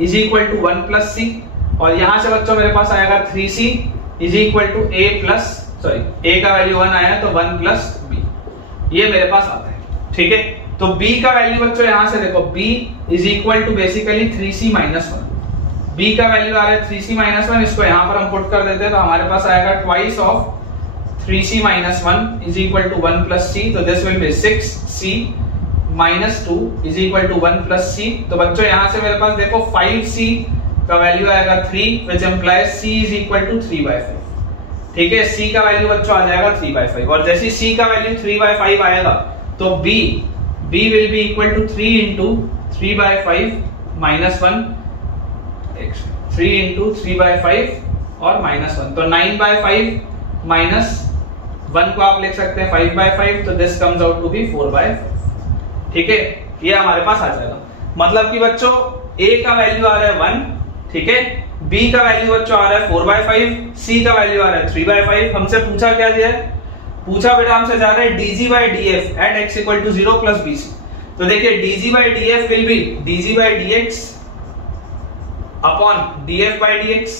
is equal to 1 plus c, और यहां से बच्चों मेरे पास आएगा 3c is equal to a का वैल्यू 1 आया तो 1 प्लस b, ये मेरे पास आता है। ठीक है, तो b का वैल्यू बच्चों यहां से देखो, b is equal to basically 3c minus 1, b का वैल्यू आ रहा है 3c माइनस 1, इसको यहां पर हम पुट कर देते हैं तो हमारे पास आएगा twice of 3c minus 1 is equal to 1 plus c, तो this will be 6c minus 2 is equal to 1 plus c। तो बच्चों यहां से मेरे पास देखो 5c का वैल्यू आएगा 3, which implies c is equal to 3/5। ठीक है, c का वैल्यू बच्चों आ जाएगा 3/5, और जैसे c का वैल्यू 3/5 आएगा तो b will be equal to 3 into 3/5 minus 1, 3 into 3/5 और माइनस 1, तो 9/5 माइनस 1 को आप लिख सकते हैं 5/5, तो this comes out to be 4/5। ठीक है, ये हमारे पास आ जाएगा। मतलब कि बच्चों a का वैल्यू आ रहा है 1, ठीक है, b का वैल्यू बच्चों आ रहा है 4/5, c का वैल्यू आ रहा है 3/5। हमसे पूछा क्या दिया है, पूछा बेटा हमसे जा रहा है dg/df at x equal to 0 plus bc। तो देखिए dg/df will be dg/dx upon df/dx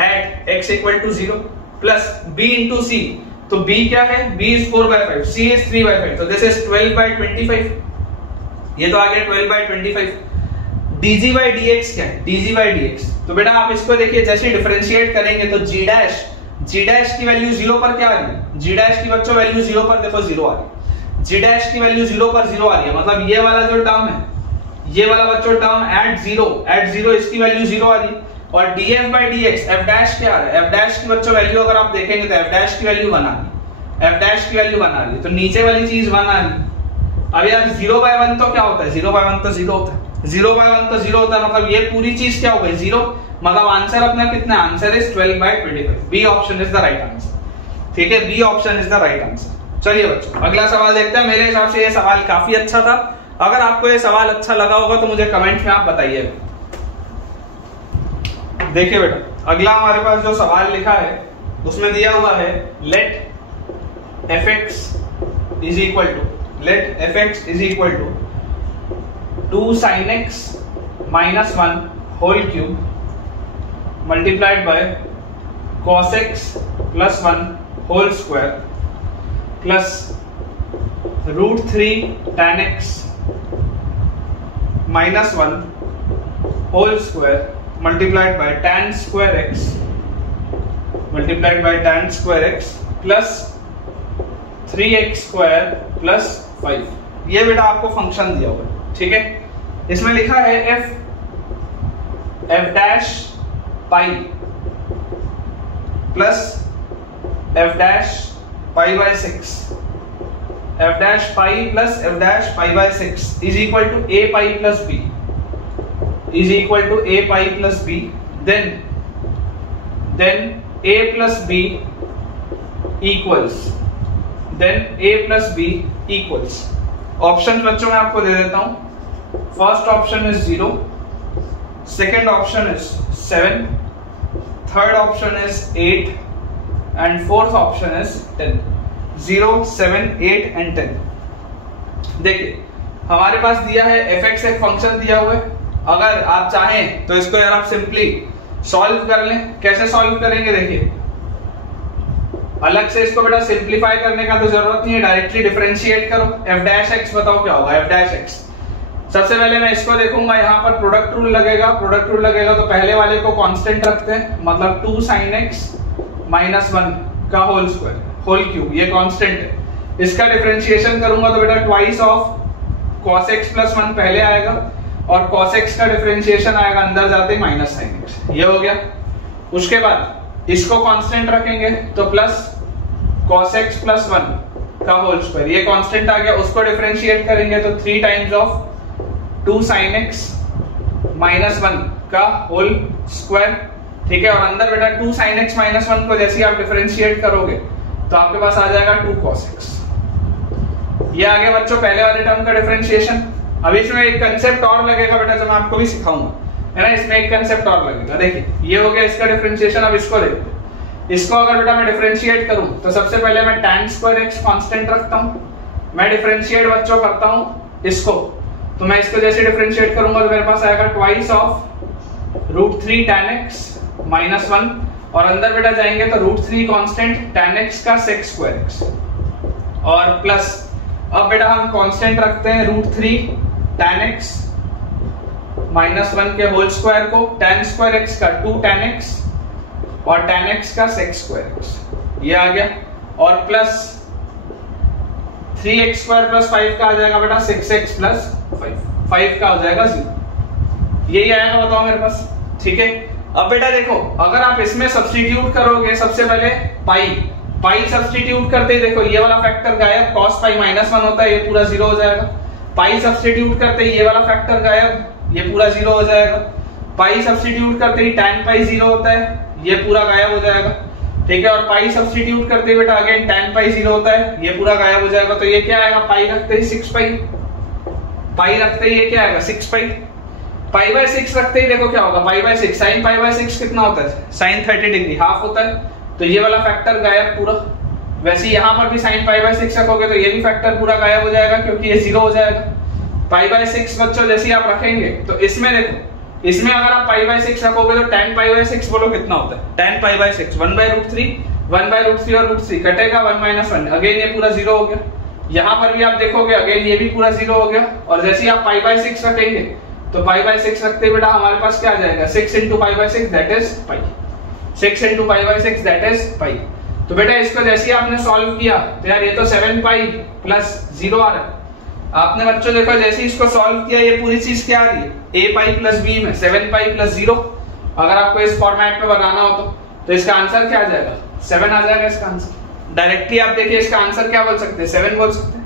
at x equal to 0 plus b into c, तो b क्या है, b इज 4/5, c इज 3/5, तो दिस इज 12/25, ये तो आ गया 12/25। dg/dx क्या है, dg/dx, तो बेटा आप इसको देखिए जैसे डिफरेंशिएट करेंगे तो g डैश की वैल्यू 0 पर क्या आ रही है, g डैश की बच्चों वैल्यू 0 पर देखो 0 आ रही है, g डैश की वैल्यू 0 पर 0 आ रही है, मतलब ये वाला जो टर्म है, ये वाला बच्चों टर्म एट 0 इसकी वैल्यू 0 आ रही है, और df/dx f डैश क्या आ रहा है, f डैश की बच्चों वैल्यू अगर आप देखेंगे तो f डैश की वैल्यू 1 आ रही है, f डैश की वैल्यू 1 आ रही है, तो नीचे वाली चीज 1 आ रही है। अब यार 0/1 तो क्या होता है, 0/1 तो 0 होता है, 0/1 तो 0 होता है, मतलब ये पूरी चीज क्या हो गई 0, मतलब आंसर अपना कितना, answer is 12/25, B option is the right answer. ठीक है, B option is the right answer. चलिए बच्चों अगला सवाल देखते हैं। मेरे हिसाब से ये सवाल काफी अच्छा था, अगर आपको ये सवाल अच्छा लगा होगा तो मुझे कमेंट में आप बताइएगा। देखिए बेटा अगला हमारे पास जो सवाल लिखा है उसमें दिया हुआ है let fx is equal to 2 sin x minus 1 whole cube multiplied by cos x plus 1 whole square plus √3 tan x minus 1 whole square multiplied by tan square x plus 3x square plus 5। ये बेटा आपको फंक्शन दिया हुआ है, ठीक है, इसमें लिखा है f dash pi plus f dash pi by 6, f dash pi plus f dash pi by 6 is equal to a pi plus b, is equal to a pi plus b, then a plus b equals option बच्चों में आपको दे देता हूं। First option is 0, second option is 7, third option is 8 and fourth option is 10। 0, 7, 8 and 10। देखिए हमारे पास दिया है fx एक फंक्शन दिया हुआ है, अगर आप चाहें तो इसको यार आप सिंपली सॉल्व कर लें। कैसे सॉल्व करेंगे, देखिए अलग से इसको बेटा सिंप्लीफाई करने का तो जरूरत नहीं है, डायरेक्टली डिफरेंशिएट करो। f डैश x बताओ क्या होगा, f डैश x। सबसे पहले मैं इसको देखूंगा, यहाँ पर प्रोडक्ट रूल लगेगा, तो पहले वाले को कांस्टेंट रखते हैं, मतलब 2 sin x minus 1 का होल स्क्वायर होल क्यूब, ये कांस्टेंट है। इसका डिफरेंशिएशन करूंगा तो बेटा twice of cos x plus 1 पहले आएगा, और cos x का डिफरेंशिएशन आएगा अंदर जाते माइनस sin x, ये हो गया। उसके बाद इसको कांस्टेंट रखेंगे तो प्लस cos x plus 1 का होल स्क्वायर, ये कांस्टेंट आ गया। उसको डिफरेंशिएट करेंगे तो 3 times of 2 sin x minus 1 का होल स्क्वायर ठीक है, और अंदर बेटा 2 sin x माइनस 1 को जैसे आप डिफरेंशिएट करोगे तो आपके पास आ जाएगा 2 cos x। ये आ गया बच्चों पहले वाले टर्म का डिफरेंशिएशन। अब इसमें एक कंसेप्ट और लगेगा बेटा जो मैं आपको भी सिखाऊंगा, है ना, इसमें एक कंसेप्ट और लगेगा। देखिए ये हो गया इसका डिफरेंशिएशन। अब इसको देखते, इसको अगर बेटा मैं डिफरेंशिएट करूं तो सबसे पहले मैं tan स्क्वायर x कांस्टेंट रखता हूं, मैं डिफरेंशिएट बच्चों करता हूं इसको, तो मैं इसको जैसे डिफरेंशिएट करूंगा तो मेरे पास आएगा twice of √3 tan x minus 1, और अंदर बेटा जाएंगे तो √3 कांस्टेंट tan x का sec स्क्वायर x, और प्लस अब बेटा हम कांस्टेंट रखते हैं √3 tan x माइनस 1 के होल स्क्वायर को, tan स्क्वायर x का 2 tan x और tan x का sec स्क्वायर x, ये आ गया, और प्लस 3x स्क्वायर प्लस 5 का आ जाएगा बेटा 6x प्लस 5 का हो जाएगा 0, यही आएगा बताओ मेरे पास। ठीक है, अब बेटा देखो अगर आप इसमें सब्स्टिट्यूट करोगे, सबसे पहले पाई सब्स्टिट्यूट करते ही देखो ये वाला फैक्टर गायब, cos पाई माइनस 1 होता है, ये पूरा 0 हो जाएगा। पाई सब्स्टिट्यूट करते ही ये वाला फैक्टर गायब, ये पूरा 0 हो जाएगा। पाई सब्स्टिट्यूट करते ही tan पाई 0 होता है, ये पूरा गायब हो जाएगा। ठीक है, और पाई सब्स्टिट्यूट करते ही बेटा अगेन tan पाई 0 होता है, ये पूरा गायब हो जाएगा। तो ये क्या आएगा, पाई रखते ही 6 पाई, पाई रखते ही ये क्या आएगा 6 पाई, पाई बाय 6 रखते ही देखो क्या होगा, पाई बाय 6 sin पाई बाय 6 कितना होता है, sin 30 डिग्री हाफ होता है, तो ये वाला फैक्टर गायब पूरा। वैसे यहाँ पर भी sin पाई बाय 6 रखोगे तो ये भी फैक्टर पूरा गायब हो जाएगा क्योंकि ये 0 हो जाएगा। पाई बाय 6 बच्चों जैसे आप रखेंगे तो इसमें देखो, इसमें अगर आप पाई बाय 6 रखोगे तो tan पाई बाय 6 बोलो कितना होता है, tan pi by 6 1 by √3, 1 by √3 और √3 कटेगा 1 माइनस 1, अगेन ये पूरा 0 हो गया। यहाँ पर भी आप देखोगे अगेन ये भी पूरा 0 हो गया, और जैसे ही आप पाई बाय 6 रखेंगे तो पाई बाय 6 रखते बेटा हमारे पास क्या आ जाएगा, 6 into pi by 6 that is pi, 6 into pi by 6 that is pi. तो बेटा इसको जैसे ही आपने सॉल्व किया तो यार ये तो 7 पाई प्लस 0 आ रहा है। आपने बच्चों देखो जैसे ही इसको सॉल्व किया ये पूरी चीज क्या आ रही है, a पाई प्लस b में 7 पाई प्लस 0। अगर आपको इस फॉर्मेट में बनाना हो तो इसका आंसर क्या आ जाएगा, 7 आ जाएगा इसका आंसर। डायरेक्टली आप देखिए इसका आंसर क्या बोल सकते हैं, 7 बोल सकते हैं।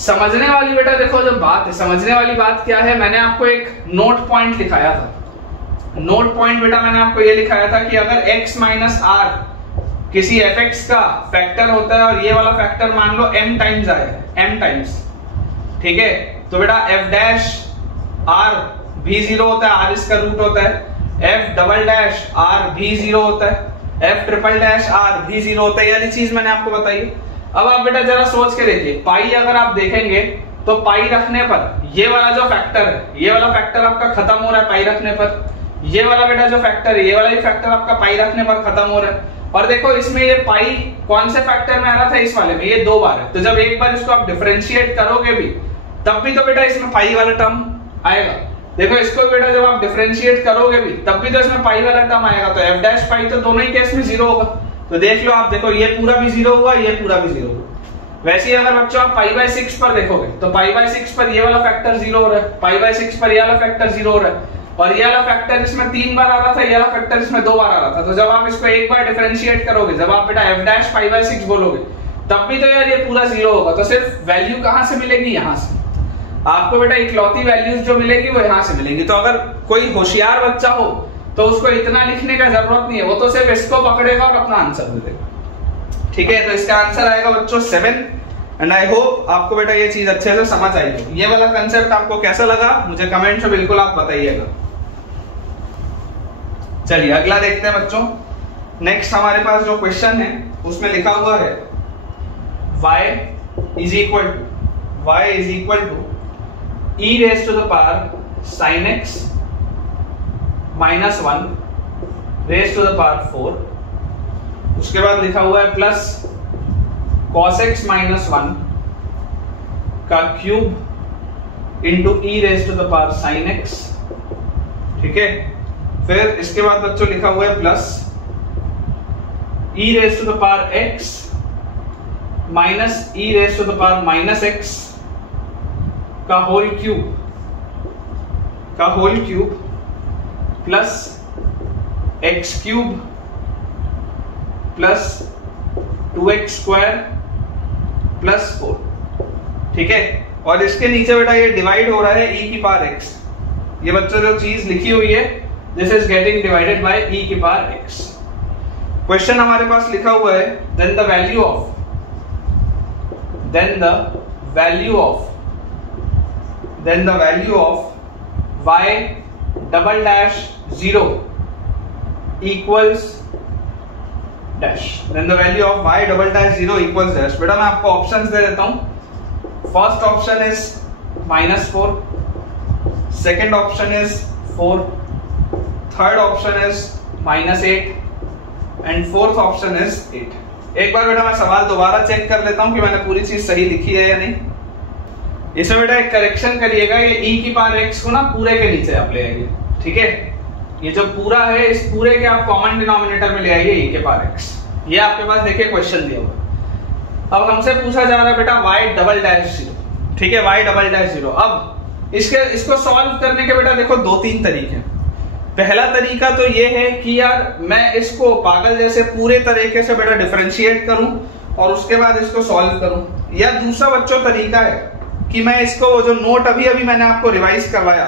समझने वाली बेटा देखो जो बात है, समझने वाली बात क्या है, मैंने आपको एक नोट पॉइंट लिखाया था। नोट पॉइंट बेटा मैंने आपको ये लिखाया था कि अगर x माइनस r किसी fx का फैक्टर होता है और ये वाला फैक्टर मान लो m टाइम्स आया, m टाइम्स, ठीक है, तो बेटा f डैश r भी 0 होता है, r इसका रूट होता है, f डबल डैश r भी 0 होता है, f ट्रिपल डैश r भी 0 होता है, ये चीज मैंने आपको बताई। अब आप बेटा जरा सोच के देखिए, पाई अगर आप देखेंगे तो पाई रखने पर ये वाला जो फैक्टर है, ये वाला फैक्टर आपका खत्म हो रहा है पाई रखने पर, ये वाला बेटा जो फैक्टर है ये वाला भी फैक्टर आपका पाई रखने पर खत्म हो रहा है। और देखो इसमें ये पाई कौन से फैक्टर में आ रहा था, इस वाले में, ये 2 बार है, तो जब एक बार इसको आप डिफरेंशिएट करोगे भी तब भी तो बेटा इसमें पाई वाला टर्म आएगा। देखो इसको बेटा जब आप डिफरेंशिएट करोगे भी तब भी तो इसमें पाई वाला टर्म आएगा, तो f डैश पाई तो दोनों ही केस में 0 होगा। तो देख लो आप, देखो ये पूरा भी 0 हुआ, ये पूरा भी 0 हुआ। वैसे ही अगर बच्चों आप पाई बाय 6 पर देखोगे तो पाई बाय 6 पर ये वाला फैक्टर 0 हो रहा है, पाई बाय 6 पर ये वाला फैक्टर 0 हो रहा है, और ये वाला फैक्टर इसमें 3 बार आ रहा था, ये वाला फैक्टर इसमें 2 बार आ रहा था। तो जब आप इसको एक बार डिफरेंशिएट करोगे, जब आप बेटा f डैश पाई बाय 6 बोलोगे तब भी तो यार ये पूरा 0 होगा। तो सिर्फ वैल्यू कहां से मिलेगी, यहां से आपको बेटा इकलौती वैल्यूज जो मिलेगी वो यहां से मिलेंगी। तो अगर कोई होशियार बच्चा हो तो उसको इतना लिखने का जरूरत नहीं है, वो तो सिर्फ इसको पकड़ेगा और अपना आंसर दे देगा। ठीक है, तो इसका आंसर आएगा बच्चों 7। एंड आई होप आपको बेटा ये चीज अच्छे से समझ आई हो। ये वाला कंसेप्ट आपको कैसा लगा मुझे कमेंट में बिल्कुल आप बताइएगा। चलिए अगला देखते हैं बच्चों। नेक्स्ट हमारे पास जो क्वेश्चन है उसमें लिखा हुआ है y is equal to e raise to the power sin x minus 1 raise to the power 4। उसके बाद लिखा हुआ है प्लस cos x माइनस 1 का cube into e raise to the power sin x। ठीक है, फिर इसके बाद बच्चों लिखा हुआ है plus e raise to the power x minus e raise to the power minus x का whole cube plus x cube plus 2x square plus 4। ठीक है, और इसके नीचे बेटा ये डिवाइड हो रहा है e की पावर x। ये बच्चों जो चीज लिखी हुई है this is getting divided by e की पावर x। क्वेश्चन हमारे पास लिखा हुआ है then the value of y double dash 0 equals dash, then the value of y double dash 0 equals dash. बेटा मैं आपको ऑप्शंस दे देता हूं। First option is -4, second option is 4, third option is -8 and fourth option is 8। एक बार बेटा मैं सवाल दोबारा चेक कर लेता हूं कि मैंने पूरी चीज सही लिखी है या नहीं। इसमें बेटा एक करेक्शन करिएगा, ये e की पावर x को ना पूरे के नीचे आप ले आइए, ठीक है। ये जो पूरा है इस पूरे के आप कॉमन डिनोमिनेटर में ले आइए e के पावर x। ये आपके पास देखिए क्वेश्चन दिया हुआ। अब हमसे पूछा जा रहा है बेटा y डबल डैश 0, ठीक है, y डबल डैश 0। अब इसको सॉल्व करने के बेटा देखो 2-3 तरीके हैं। पहला तरीका तो ये है कि यार मैं इसको पागल जैसे पूरे तरीके से बेटा डिफरेंशिएट करूं और उसके बाद इसको सॉल्व करूं, या दूसरा बच्चों तरीका है कि मैं इसको वो जो नोट अभी मैंने आपको रिवाइज करवाया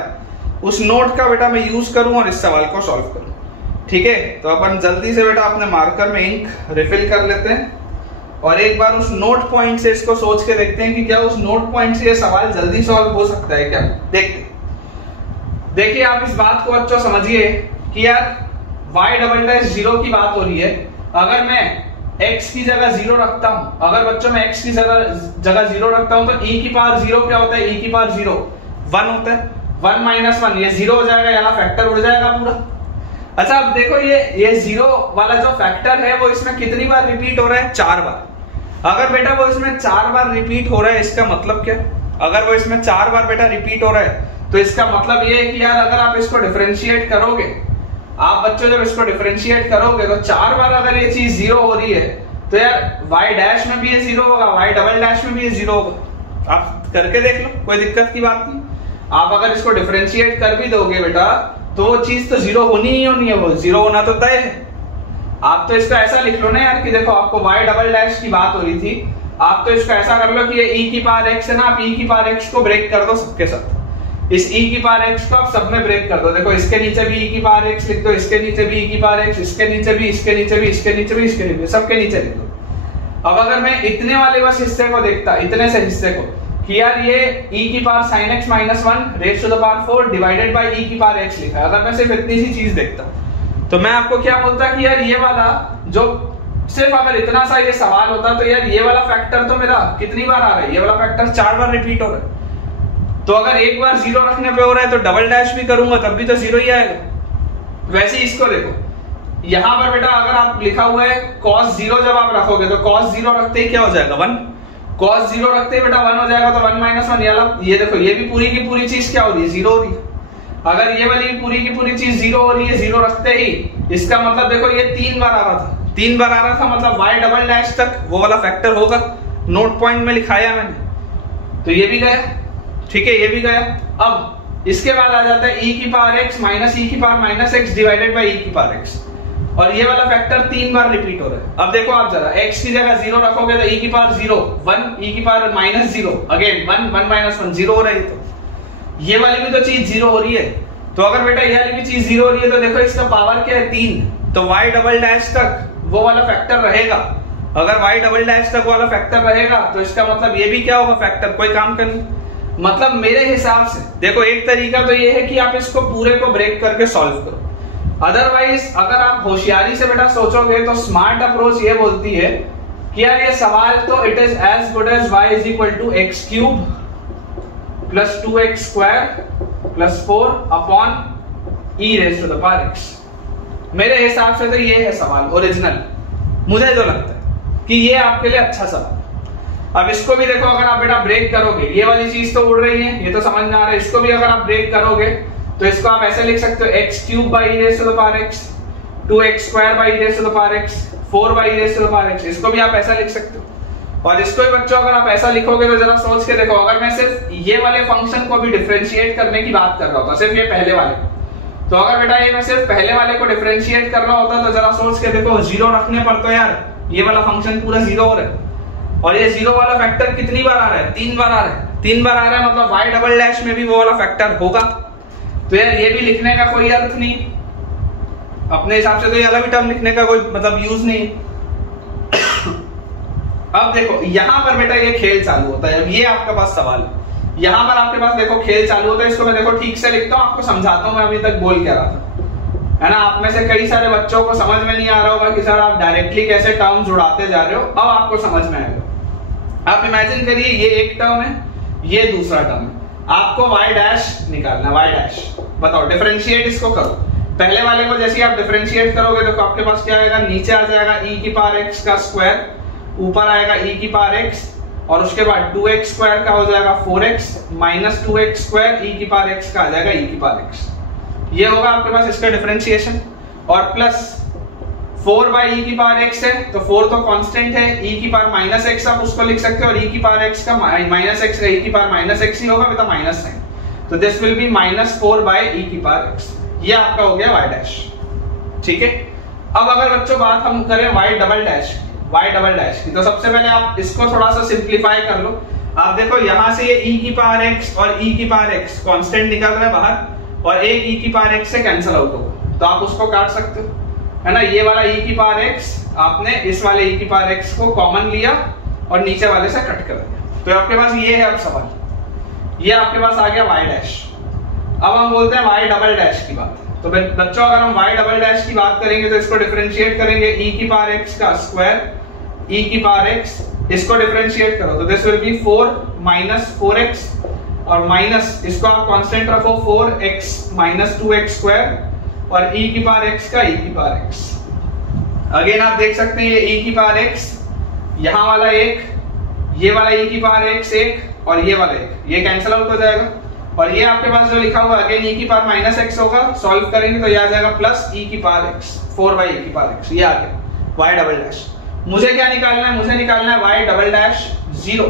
उस नोट का बेटा मैं यूज करूं और इस सवाल को सॉल्व करूं, ठीक है। तो अपन जल्दी से बेटा अपने मार्कर में इंक रिफिल कर लेते हैं और एक बार उस नोट पॉइंट से इसको सोच के देखते हैं कि क्या उस नोट पॉइंट से ये सवाल जल्दी सॉल्व हो सकता है क्या। देखिए आप इस बात को बच्चों समझिए कि यार y डबल डैश 0 की बात हो रही है। अगर मैं x की जगह 0 रखता हूं, अगर बच्चों मैं x की जगह 0 रखता हूं तो e की पावर 0 क्या होता है, e की पावर 0 1 होता है। 1 - 1 ये 0 हो जाएगा, यहाँ फैक्टर उड़ जाएगा पूरा। अच्छा अब देखो ये 0 वाला जो फैक्टर है वो इसमें कितनी बार रिपीट हो रहा है, 4 बार। अगर बेटा वो इसमें 4 बार रिपीट हो रहा है इसका मतलब क्या, अगर वो इसमें 4 बार बेटा रिपीट हो रहा है तो इसका मतलब ये है कि यार अगर आप इसको डिफरेंशिएट करोगे, आप बच्चों जब इसको डिफरेंशिएट करोगे तो 4 बार अगर ये चीज 0 हो रही है तो यार y डैश में भी ये 0 होगा, y डबल डैश में भी ये 0 होगा। आप करके देख लो, कोई दिक्कत की बात नहीं। आप अगर इसको डिफरेंशिएट कर भी दोगे बेटा तो वो चीज तो 0 होनी ही होनी है, वो 0 होना तो तय है। आप तो इसका ऐसा लिख लो ना यार कि देखो आपको y डबल डैश की बात हो रही थी, आप तो इसको ऐसा कर लो कि ये e की पावर x है ना, आप e की पावर x को ब्रेक कर दो सबके साथ। इस e की पावर x को आप सब में ब्रेक कर दो। देखो इसके नीचे भी e की पावर x लिख दो, इसके नीचे भी e की पावर x, इसके नीचे भी, इसके नीचे भी, इसके नीचे भी, इसके नीचे, सबके नीचे लिख दो। अब अगर मैं इतने वाले बस हिस्से को देखता, इतने से हिस्से को कि यार ये e की power sin x - 1 raise to the power 4 divided by e की पावर x लिखा है, अगर मैं सिर्फ इतनी सी चीज देखता तो मैं आपको क्या बोलता कि यार ये वाला जो सिर्फ अगर इतना सा ये सवाल होता तो यार ये वाला फैक्टर तो मेरा कितनी बार आ रहा है, ये वाला फैक्टर 4 बार रिपीट हो रहा है। तो अगर एक बार 0 रखने पे हो रहा है तो डबल डैश भी करूंगा तब भी तो 0 ही आएगा। वैसे ही इसको देखो, यहां पर बेटा अगर आप लिखा हुआ है cos 0 जब आप रखोगे तो cos 0 रखते ही क्या हो जाएगा 1, cos 0 रखते ही बेटा 1 हो जाएगा तो 1 - 1 ये देखो ये भी पूरी की पूरी चीज क्या हो रही है, 0 हो रही है। अगर ये वाली पूरी की पूरी चीज 0 हो रही है, 0 रखते ही, इसका मतलब देखो ये 3 बार आ रहा था, 3 बार आ रहा था मतलब y डबल डैश तक वो वाला फैक्टर होगा, नोट पॉइंट में लिखाया मैंने, तो ये भी गया, ठीक है, ये भी गया। अब इसके बाद आ जाता है e की पावर x माइनस e की power -x divided by e की पावर x, और ये वाला फैक्टर 3 बार रिपीट हो रहा है। अब देखो आप जरा x की जगह 0 रखोगे तो e की पावर 0 1, e की पावर -0 अगेन 1, 1 - 1 0 हो रही है। तो ये वाली भी तो चीज 0 हो रही है। तो अगर बेटा ये वाली भी चीज 0 हो रही है तो देखो इसका पावर क्या है 3, तो y डबल डैश तक वो वाला फैक्टर रहेगा। अगर y डबल डैश तक वाला फैक्टर रहेगा तो इसका मतलब ये भी क्या होगा फैक्टर, कोई काम का नहीं। मतलब मेरे हिसाब से देखो एक तरीका तो ये है कि आप इसको पूरे को ब्रेक करके सॉल्व करो। अदरवाइज अगर आप होशियारी से बेटा सोचोगे तो स्मार्ट अप्रोच ये बोलती है कि यार ये सवाल तो it is as good as y is equal to x³ plus 2x² plus 4 upon e raise to the power x। मेरे हिसाब से तो ये है सवाल ओरिजिनल, मुझे जो लगता है कि ये आपके लिए अच्छा सवाल। अब इसको भी देखो अगर आप बेटा ब्रेक करोगे, ये वाली चीज तो उड़ रही है, ये तो समझ में आ रहा है। इसको भी अगर आप ब्रेक करोगे तो इसको आप ऐसे लिख सकते हो x³ by e raise to the power x, 2x² by e raise to the power x, 4 by e raise to the power x, इसको भी आप ऐसा लिख सकते हो। और इसको भी बच्चों अगर आप ऐसा लिखोगे तो जरा सोच के देखो, अगर मैं सिर्फ ये वाले फंक्शन को भी डिफरेंशिएट करने की बात कर रहा होता, सिर्फ ये पहले वाले, तो अगर बेटा ये मैं सिर्फ पहले वाले को डिफरेंशिएट कर रहा होता तो जरा सोच के देखो 0 रखने पर तो यार ये वाला फंक्शन पूरा 0 हो रहा है, और ये 0 वाला फैक्टर कितनी बार आ रहा है, 3 बार आ रहा है। 3 बार आ रहा है मतलब y डबल डैश में भी वो वाला फैक्टर होगा। तो यार ये भी लिखने का कोई अर्थ नहीं, अपने हिसाब से तो ये अलग टर्म लिखने का कोई मतलब यूज नहीं। अब देखो यहां पर बेटा ये खेल चालू होता है। अब ये आपके पास सवाल है, यहां पर आपके पास देखो खेल चालू होता है। इसको मैं देखो ठीक से लिखता हूं, आपको समझाता हूं मैं अभी तक बोल क्या रहा था, है ना। आप में से कई सारे बच्चों को समझ में नहीं आ रहा होगा कि सर आप डायरेक्टली कैसे टर्म जुड़ाते जा रहे हो। अब आपको समझ में आएगा। आप इमेजिन करिए ये एक टर्म है, ये दूसरा टर्म है, आपको y डैश निकालना है, y डैश। बताओ डिफरेंशिएट इसको करो। पहले वाले को जैसे आप डिफरेंशिएट करोगे तो आपके पास क्या आएगा, नीचे आ जाएगा e की पावर x का स्क्वायर, ऊपर आएगा e की पावर x, और उसके बाद 2x स्क्वायर का हो जाएगा 4x minus 2x square e की पावर x का आ जाएगा e की पावर x। ये होगा आपके पास इसका डिफरेंशिएशन। और प्लस 4 बाई e की पावर x है, तो 4 तो कांस्टेंट है, e की पावर माइनस x आप उसको लिख सकते हो, और e की पावर x का माइनस x e की पावर माइनस x ही होगा विद माइनस साइन, तो this will B minus 4 by e की पावर x। ये आपका हो गया y डैश। ठीक है। अब अगर बच्चों बात हम करें y डबल डैश की, तो सबसे पहले आप इसको थोड़ा सा सिंप्लीफाई कर लो। आप देखो यहां से ये e की पावर x और e की पावर x कांस्टेंट निकल रहा है बाहर, और एक e की पावर x से कैंसिल आउट होगा, तो आप उसको काट सकते हो, है ना। ये वाला e की पावर x आपने इस वाले e की पावर x को कॉमन लिया और नीचे वाले से कट कर दिया, तो आपके पास ये है। अब सवाल ये आपके पास आ गया y डैश। अब हम बोलते हैं y डबल डैश की बात। तो बच्चों अगर हम y डबल डैश की बात करेंगे तो इसको डिफरेंशिएट करेंगे, e की पावर x का स्क्वायर e की पावर x, इसको डिफरेंशिएट करो तो this will B 4 minus 4x, और माइनस इसको आप कांस्टेंट रखो 4x माइनस 2x स्क्वायर, और e की पावर x का e की पावर x। अगेन आप देख सकते हैं ये e की पावर x, यहां वाला एक, ये वाला e की पावर x एक, और ये वाला एक, ये कैंसिल आउट हो जाएगा, और ये आपके पास जो लिखा हुआ अगेन e की पावर माइनस x होगा, सॉल्व करेंगे तो ये आ जाएगा प्लस e की पावर x, 4 बाई e की पावर x। ये आ गया y डबल डैश। मुझे क्या निकालना है, मुझे निकालना है y डबल डैश 0।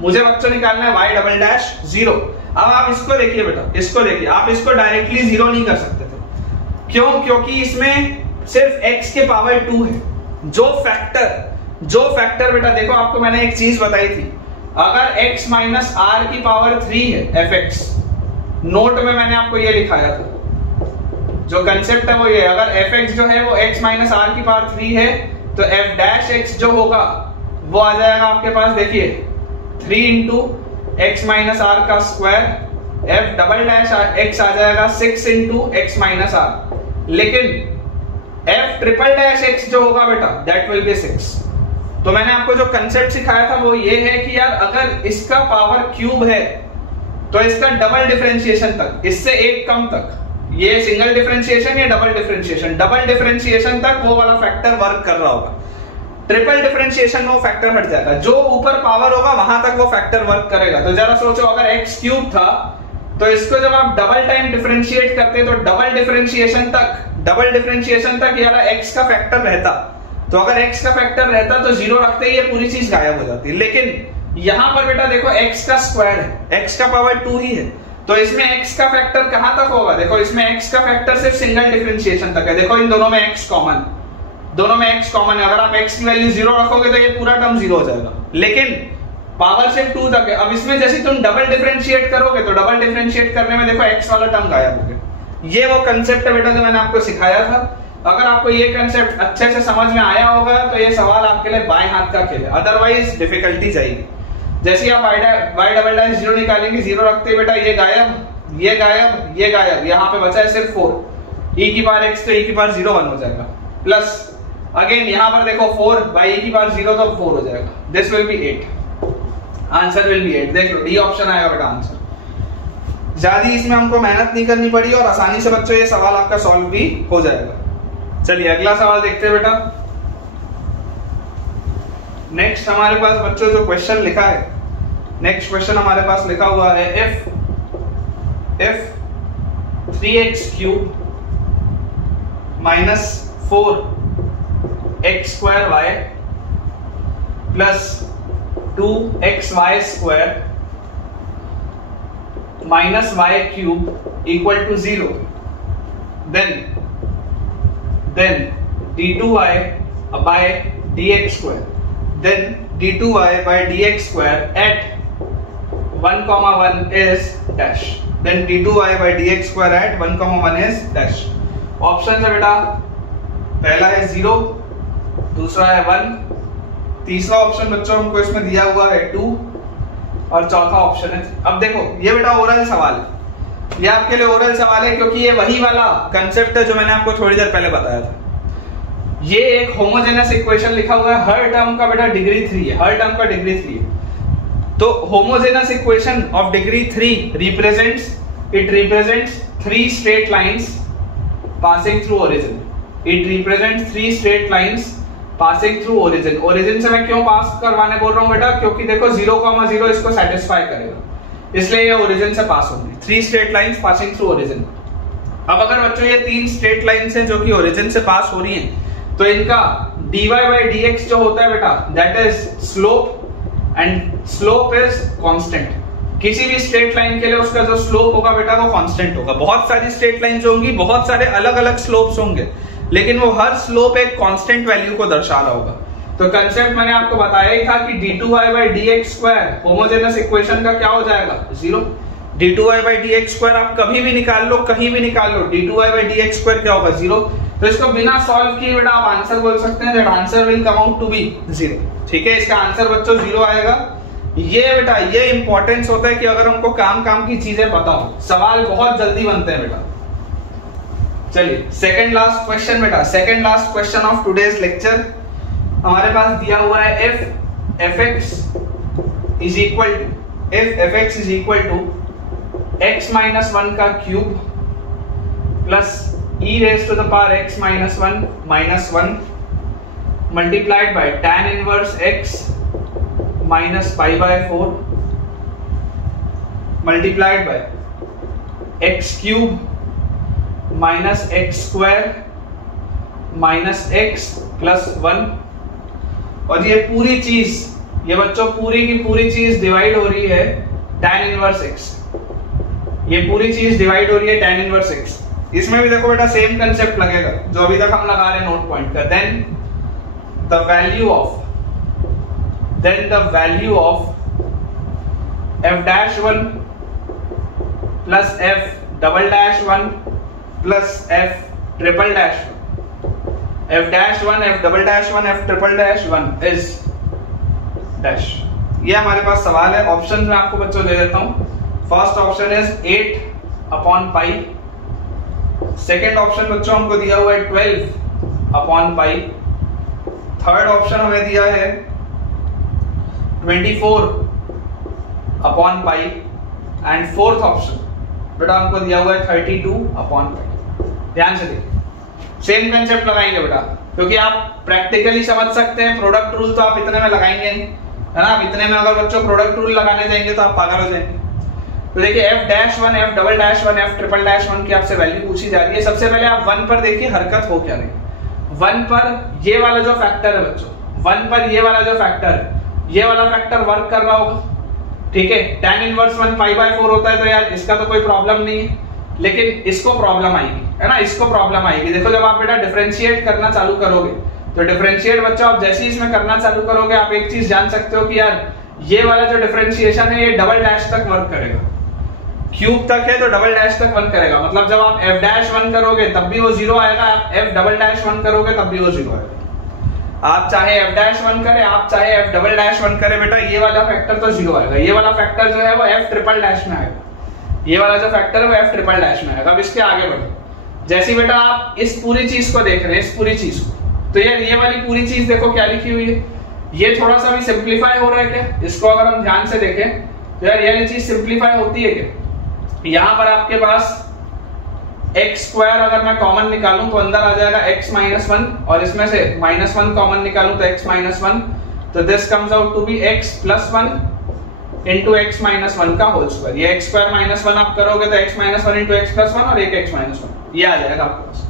मुझे बच्चों निकालना है y डबल डैश 0। अब आप इसको देखिए बेटा, इसको देखिए, आप इसको डायरेक्टली 0 नहीं कर सकते थे। क्यों? क्योंकि इसमें सिर्फ x के पावर 2 है। जो फैक्टर बेटा देखो, आपको मैंने एक चीज बताई थी, अगर x माइनस r की पावर 3 है fx, नोट में मैंने आपको ये लिखाया था, जो कंसेप्ट है वो ये, अगर fx जो है वो x माइनस r की पावर 3 है तो f डैश x जो होगा वो आ जाएगा आपके पास, देखिए 3 इंटू x माइनस r का square, f double dash x आ जाएगा 6 इंटू x माइनस r, लेकिन f ट्रिपल डैश x जो होगा बेटा दैट विल बी 6। तो मैंने आपको जो कंसेप्ट सिखाया था वो ये है कि यार अगर इसका पावर क्यूब है तो इसका डबल डिफरेंशिएशन तक, इससे एक कम तक, ये सिंगल डिफरेंशिएशन या डबल डिफरेंशिएशन तक वो वाला फैक्टर वर्क कर रहा होगा। ट्रिपल डिफरेंशिएशन में वो फैक्टर हट जाएगा, जो ऊपर पावर होगा वहां तक वो फैक्टर वर्क करेगा। तो जरा सोचो, अगर x क्यूब था तो इसको जब आप डबल टाइम डिफरेंशिएट करते तो डबल डिफरेंशिएशन तक ये वाला x का फैक्टर रहता, तो अगर x का फैक्टर रहता तो 0 रखते ही ये पूरी चीज गायब हो जाती। लेकिन यहां पर बेटा देखो x का स्क्वायर है, x का पावर 2 ही है, तो इसमें x का फैक्टर कहां तक होगा, देखो इसमें x का फैक्टर सिर्फ सिंगल डिफरेंशिएशन तक है। देखो इन दोनों में x कॉमन है, अगर आप x की वैल्यू 0 रखोगे तो ये पूरा टर्म 0 हो जाएगा, लेकिन पावर सिर्फ 2 तक है। अब इसमें जैसे तुम डबल डिफरेंशिएट करोगे तो डबल डिफरेंशिएट करने में देखो x वाला टर्म गायब हो गया। ये वो कंसेप्ट है बेटा जो मैंने आपको सिखाया था। अगर आपको ये कंसेप्ट अच्छे से समझ में आया होगा तो ये सवाल आपके लिए बाएं हाथ का खेल है, अदरवाइज डिफिकल्टी जाएगी। जैसे आप y डबल डैश 0 निकालेंगे, 0 रखते ही बेटा ये गायब, ये गायब, ये गायब, यहाँ पे बचा है सिर्फ 4, e की पावर x तो e की पावर 0 1 हो जाएगा, प्लस अगेन यहाँ पर देखो 4 बाई e की पावर 0 तो 4 हो जाएगा, this will B 8, answer will be 8। देख लो डी ऑप्शन आएगा बेटा आंसर। ज्यादा इसमें हमको मेहनत नहीं करनी पड़ी और आसानी से बच्चों ये सवाल आपका सॉल्व भी हो जाएगा। चलिए अगला सवाल देखते हैं बेटा। नेक्स्ट हमारे पास बच्चों जो क्वेश्चन लिखा है, नेक्स्ट क्वेश्चन हमारे पास लिखा हुआ है if 3x cube minus 4x square y plus 2xy square minus y cube equal to 0, then d2y by dx square, then d2y by dx square at 1, 1 is dash, then d2y by dx square at 1, 1 is dash। Option है बेटा, पहला है 0, दूसरा है 1, तीसरा ऑप्शन बच्चों हमको इसमें दिया हुआ है 2 और चौथा ऑप्शन है। अब देखो ये बेटा ओरल सवाल है, ये आपके लिए ओरल सवाल है क्योंकि ये वही वाला कंसेप्ट है जो मैंने आपको थोड़ी देर पहले बताया था। ये एक होमोजेनस इक्वेशन लिखा हुआ है, हर टर्म का बेटा डिग्री 3 है, हर टर्म का डिग्री 3 है। तो homogeneous equation of degree 3 represents 3 straight lines passing through origin. It represents 3 straight lines passing through origin. Origin से मैं क्यों पास करवाने बोल रहा हूं बेटा, क्योंकि देखो 0,0 इसको सेटिस्फाई करेगा, इसलिए ये ओरिजिन से पास होगी। 3 straight lines passing through origin. अब अगर बच्चों ये 3 स्ट्रेट लाइंस हैं जो कि ओरिजिन से पास हो रही हैं, तो इनका dy by dx जो होता है बेटा, that is slope, and slope is constant. किसी भी स्ट्रेट लाइन के लिए उसका जो स्लोप होगा बेटा वो कांस्टेंट होगा। बहुत सारी स्ट्रेट लाइंस होंगी, बहुत सारे अलग अलग स्लोप्स होंगे, लेकिन वो हर स्लोप एक कांस्टेंट वैल्यू को दर्शा रहा होगा। तो कंसेप्ट मैंने आपको बताया ही था कि d2y by dx square homogeneous equation का क्या हो जाएगा, 0। d2y by dx स्क्वायर आप कभी भी निकाल लो, कहीं भी निकाल लो, d2y by dx स्क्वायर क्या होगा, 0। तो इसको बिना सॉल्व किए बेटा आप आंसर बोल सकते हैं, that answer will come out to be 0। ठीक है, इसका आंसर बच्चों 0 आएगा। ये बेटा ये इंपॉर्टेंस होता है कि अगर हमको काम की चीजें पता हो, सवाल बहुत जल्दी बनते हैं बेटा। चलिए सेकंड लास्ट क्वेश्चन बेटा, second last question of today's lecture हमारे पास दिया हुआ है if fx is equal to x minus 1 का cube plus e raised to the power x minus 1 minus 1 multiplied by tan inverse x minus pi by 4 multiplied by x cube minus x square minus x plus 1, और ये पूरी चीज, ये बच्चों पूरी की पूरी चीज डिवाइड हो रही है tan इनवर्स x। ये पूरी चीज डिवाइड हो रही है tan इनवर्स x। इसमें भी देखो बेटा सेम कंसेप्ट लगेगा जो अभी तक हम लगा रहे हैं नोट पॉइंट का। Then the value of f'1 plus f'1 plus f'1 f'1 f'1 f'1 is dash. ये हमारे पास सवाल है। ऑप्शन में आपको बच्चों दे देता हूं। फर्स्ट ऑप्शन इज 8/पाई, सेकेंड ऑप्शन बच्चों हमको दिया हुआ है 12/पाई, थर्ड ऑप्शन हमें दिया है 24/पाई, एंड फोर्थ ऑप्शन बेटा हमको दिया हुआ है 32/पाई। ध्यान से देखिए, सेम कंसेप्ट लगाएंगे बेटा, क्योंकि आप प्रैक्टिकली समझ सकते हैं। प्रोडक्ट रूल तो आप इतने में लगाएंगे नहीं, है ना। इतने में अगर बच्चों प्रोडक्ट रूल लगाने जाएंगे तो आप पागल हो जाएंगे। तो देखिए f'1 f'1 f'1 की आपसे वैल्यू पूछी जा रही है। सबसे पहले आप 1 पर देखिए हरकत हो क्या रही। 1 पर ये वाला जो फैक्टर है बच्चों, 1 पर ये वाला जो फैक्टर है, ये वाला फैक्टर वर्क कर रहा होगा। ठीक है, tan इनवर्स 1 π/4 होता है, तो यार इसका तो कोई प्रॉब्लम नहीं है, लेकिन इसको प्रॉब्लम आएगी, है ना। इसको प्रॉब्लम आएगी। देखो जब आप बेटा डिफरेंशिएट करना चालू करोगे, तो डिफरेंशिएट बच्चों आप जैसे ही इसमें करना चालू करोगे, आप एक चीज जान सकते हो कि यार ये वाला जो डिफरेंशिएशन है ये डबल डैश तक वर्क करेगा। क्यूब तक है तो डबल डैश तक वर्क करेगा। मतलब जब आप f'1 करोगे तब भी वो 0 आएगा, आप f'1 करोगे तब भी वो 0 आएगा। आप चाहे f'1 करें, आप चाहे f'1 करें बेटा, ये वाला फैक्टर तो 0 आएगा। ये वाला फैक्टर जो है वो f'' में आएगा। ये वाला जो फैक्टर है वो f'' में आएगा। अब इसके आगे बढ़ो, जैसे बेटा आप इस पूरी चीज को देख रहे हैं, इस पूरी चीज को, तो यार ये वाली पूरी चीज देखो क्या लिखी हुई है। ये थोड़ा सा भी सिंप्लीफाई हो रहा है क्या? इसको अगर हम ध्यान से देखें तो यार ये चीज सिंप्लीफाई होती है क्या? यहां पर आपके पास x² अगर मैं कॉमन निकालूं तो अंदर आ जाएगा x - 1, और इसमें से -1 कॉमन निकालूं तो x - 1, तो this comes out to be x + 1 into x - 1 का होल स्क्वायर। ये x² - 1 आप करोगे तो x - 1 into x + 1 और एक x - 1 ये आ जाएगा आपके पास।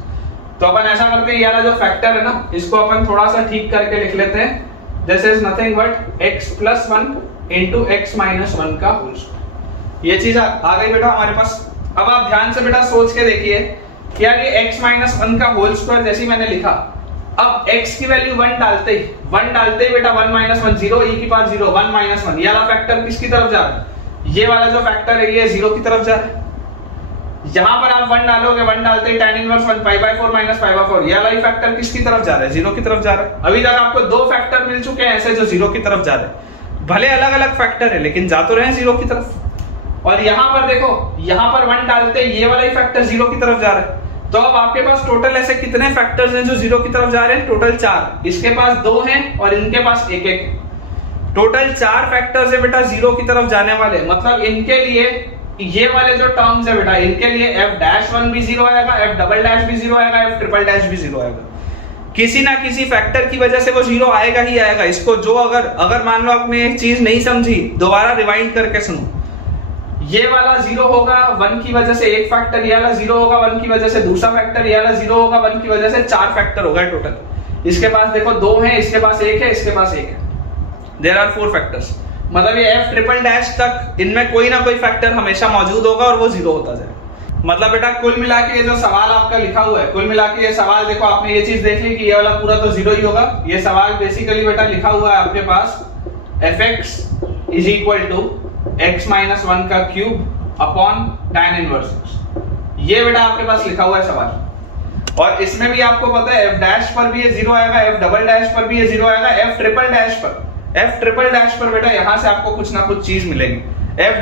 तो अपन ऐसा करते हैं, ये वाला जो फैक्टर है ना, इसको अपन थोड़ा सा ठीक करके लिख लेते हैं। This is nothing but x + 1 into x - 1 का होल स्क्वायर। ये चीज आ गई बेटा हमारे पास। अब आप ध्यान से बेटा सोच के देखिए कि यार ये x - 1 का होल स्क्वायर जैसे ही मैंने लिखा, अब x की वैल्यू 1 डालते ही बेटा 1 - 1 0 e की पावर 0 1 - 1, ये वाला फैक्टर किसकी तरफ जा रहा है? ये वाला जो फैक्टर है ये 0 की तरफ जा रहा है। यहां पर आप 1 डालोगे, 1 डालते ही tan inverse 1 pi by 4 minus pi by 4, ये वाला फैक्टर किसकी तरफ जा रहा है? जीरो की तरफ जा रहा है। अभी तक आपको दो फैक्टर मिल चुके हैं ऐसे जो जीरो की तरफ जा रहे हैं, भले अलग अलग फैक्टर है लेकिन जा तो रहे हैं जीरो की तरफ। और यहां पर देखो, यहां पर 1 डालते ही ये वाला ही फैक्टर जीरो की तरफ जा रहा है। तो अब आपके पास टोटल ऐसे कितने फैक्टर्स हैं जो जीरो की तरफ जा रहे हैं? टोटल 4। इसके पास 2 हैं और इनके पास 1-1। टोटल 4 फैक्टर्स है बेटा जीरो की तरफ जाने वाले। मतलब इनके लिए ये वाले जो टर्म्स है बेटा, इनके लिए f'1 भी जीरो आएगा, f" भी जीरो आएगा, f" भी जीरो आएगा। किसी ना किसी फैक्टर की वजह से वो जीरो आएगा ही आएगा। इसको जो अगर मान लो आपने एक चीज नहीं समझी, दोबारा रिवाइंड करके सुनो। ये वाला जीरो होगा 1 की वजह से एक फैक्टर, ये वाला जीरो होगा 1 की वजह से दूसरा फैक्टर, ये वाला जीरो होगा 1 की वजह से 4 फैक्टर होगा टोटल। इसके पास देखो 2 है, इसके पास 1 है, इसके पास 1 है। There are 4 factors. मतलब ये f" तक इनमें कोई ना कोई फैक्टर हमेशा मौजूद होगा और वो जीरो होता जाएगा। मतलब बेटा कुल मिला के ये जो सवाल आपका लिखा हुआ है, कुल मिला के ये सवाल देखो, आपने ये चीज देख ली कि ये वाला पूरा तो जीरो ही होगा। ये सवाल बेसिकली बेटा लिखा हुआ है आपके पास fx is equal to x minus 1 का cube upon tan inverse x। ये बेटा आपके पास लिखा हुआ है सवाल। और इसमें भी आपको पता है f' पर भी ये जीरो आएगा, f" पर भी ये जीरो आएगा, f" पर बेटा यहां से आपको कुछ ना कुछ चीज मिलेगी। f"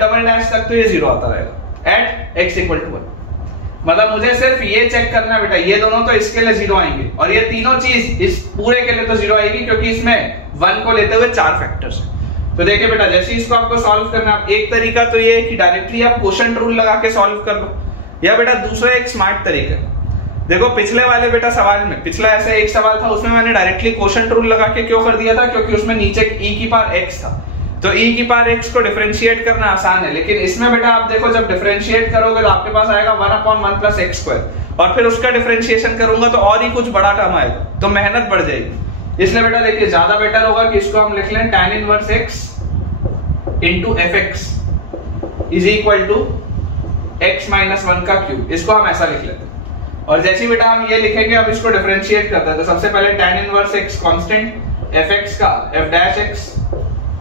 तक तो ये जीरो आता रहेगा एट x इक्वल टू 1। मतलब मुझे सिर्फ ये चेक करना है बेटा, ये दोनों तो इसके लिए जीरो आएंगे और ये तीनों चीज इस पूरे के लिए तो जीरो आएगी, क्योंकि इसमें 1 को लेते हुए 4 फैक्टर्स हैं। तो देखिए बेटा, जैसे इसको आपको सॉल्व करना है, एक तरीका तो ये है कि डायरेक्टली आप क्वोशंट रूल लगा के सॉल्व कर लो, या बेटा दूसरा एक स्मार्ट तरीका। देखो पिछले वाले बेटा सवाल में, पिछला ऐसा एक सवाल था उसमें मैंने डायरेक्टली क्वोशंट रूल लगा के क्यों कर दिया था? क्योंकि उसमें नीचे e की पावर x था, तो e की पावर x को डिफरेंशिएट करना आसान है। लेकिन इसमें बेटा आप देखो, जब डिफरेंशिएट करोगे तो आपके पास आएगा 1/1 प्लस x², और फिर उसका डिफरेंशिएशन करूंगा तो और ही कुछ बड़ा टर्म आएगा, तो मेहनत बढ़ जाएगी। इसलिए बेटा देखिए ज्यादा बेटर होगा कि इसको हम लिख लें tan inverse x into fx is equal to x minus 1 का क्यूब। इसको हम ऐसा लिख लेते हैं। और जैसे बेटा हम ये लिखेंगे, अब इसको डिफरेंशिएट करते हैं, तो सबसे पहले tan inverse x constant, fx का f'(x),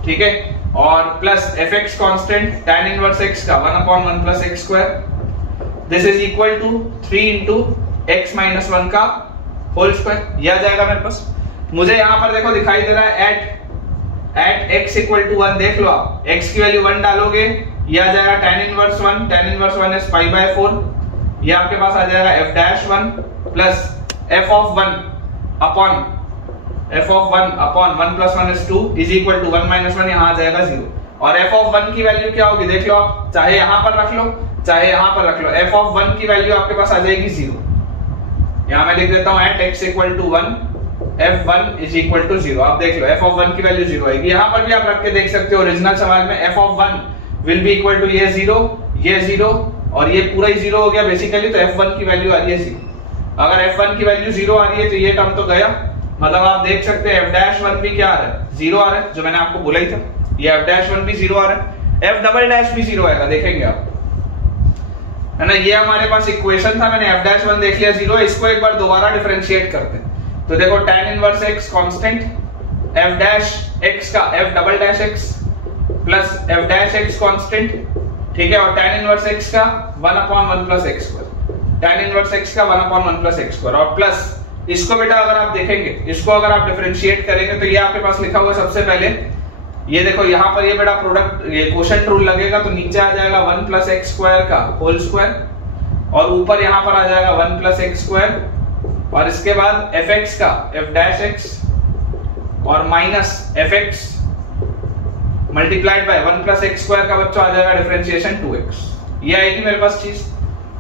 ठीक है, और plus fx constant tan inverse x का 1/1 plus x², this is equal to 3 into x minus 1 का होल स्क्वायर। ये आ जाएगा मेरे पास। मुझे यहां पर देखो दिखाई दे रहा है एट x इक्वल टू 1। देख लो आप, x की वैल्यू 1 डालोगे, ये आ जाएगा tan inverse 1, tan inverse 1 is pi by 4। ये आपके पास आ जाएगा f'1 plus f(1) upon 1 plus 1 is 2 is equal to 1 minus 1, यहाँ आ जाएगा 0। और f(1) की वैल्यू क्या होगी देख लो आप, चाहे यहां पर रख लो चाहे यहां पर रख लो, f(1) की वैल्यू आपके पास आ जाएगी 0। यहां मैं लिख देता हूं at x equal to 1 f(1) is equal to 0। आप देख लो f(1) की वैल्यू 0 आएगी। यहां पर भी आप रख के देख सकते हो, ओरिजिनल सवाल में f(1) will be equal to ये 0 और ये पूरा ही 0 हो गया बेसिकली, तो f(1) की वैल्यू आ रही है 0। अगर f(1) की वैल्यू 0 आ रही है तो ये टर्म तो गया। मतलब आप देख सकते हैं f'1 भी क्या आ रहा है, 0 आ रहा है, जो मैंने आपको बोला ही था। ये f'1 भी 0 आ रहा है, f" भी 0 आएगा, देखेंगे आप, है ना। ये हमारे पास इक्वेशन था, मैंने f'1 देख लिया 0। इसको एक बार दोबारा डिफरेंशिएट करते हैं, तो देखो tan inverse x constant, f'(x) का f"(x) प्लस f'(x) कांस्टेंट, ठीक है, और tan इनवर्स x का 1/1 plus x², tan inverse x का 1/1 प्लस x², और प्लस इसको बेटा अगर आप देखेंगे, इसको अगर आप डिफरेंशिएट करेंगे तो ये आपके पास लिखा हुआ है सबसे पहले, ये देखो यहाँ पर ये बेटा प्रोडक्ट, ये क्वोशंट रूल लगेगा तो नीचे आ जाएगा 1 प्लस x² का होल स्क्वायर, और ऊपर यहाँ पर आ जाएगा 1 प्लस x², और इसके बाद fx का f'(x) और minus fx multiplied by 1 plus x² का बच्चों आ जाएगा डिफरेंशिएशन 2x। ये आएगी मेरे पास चीज,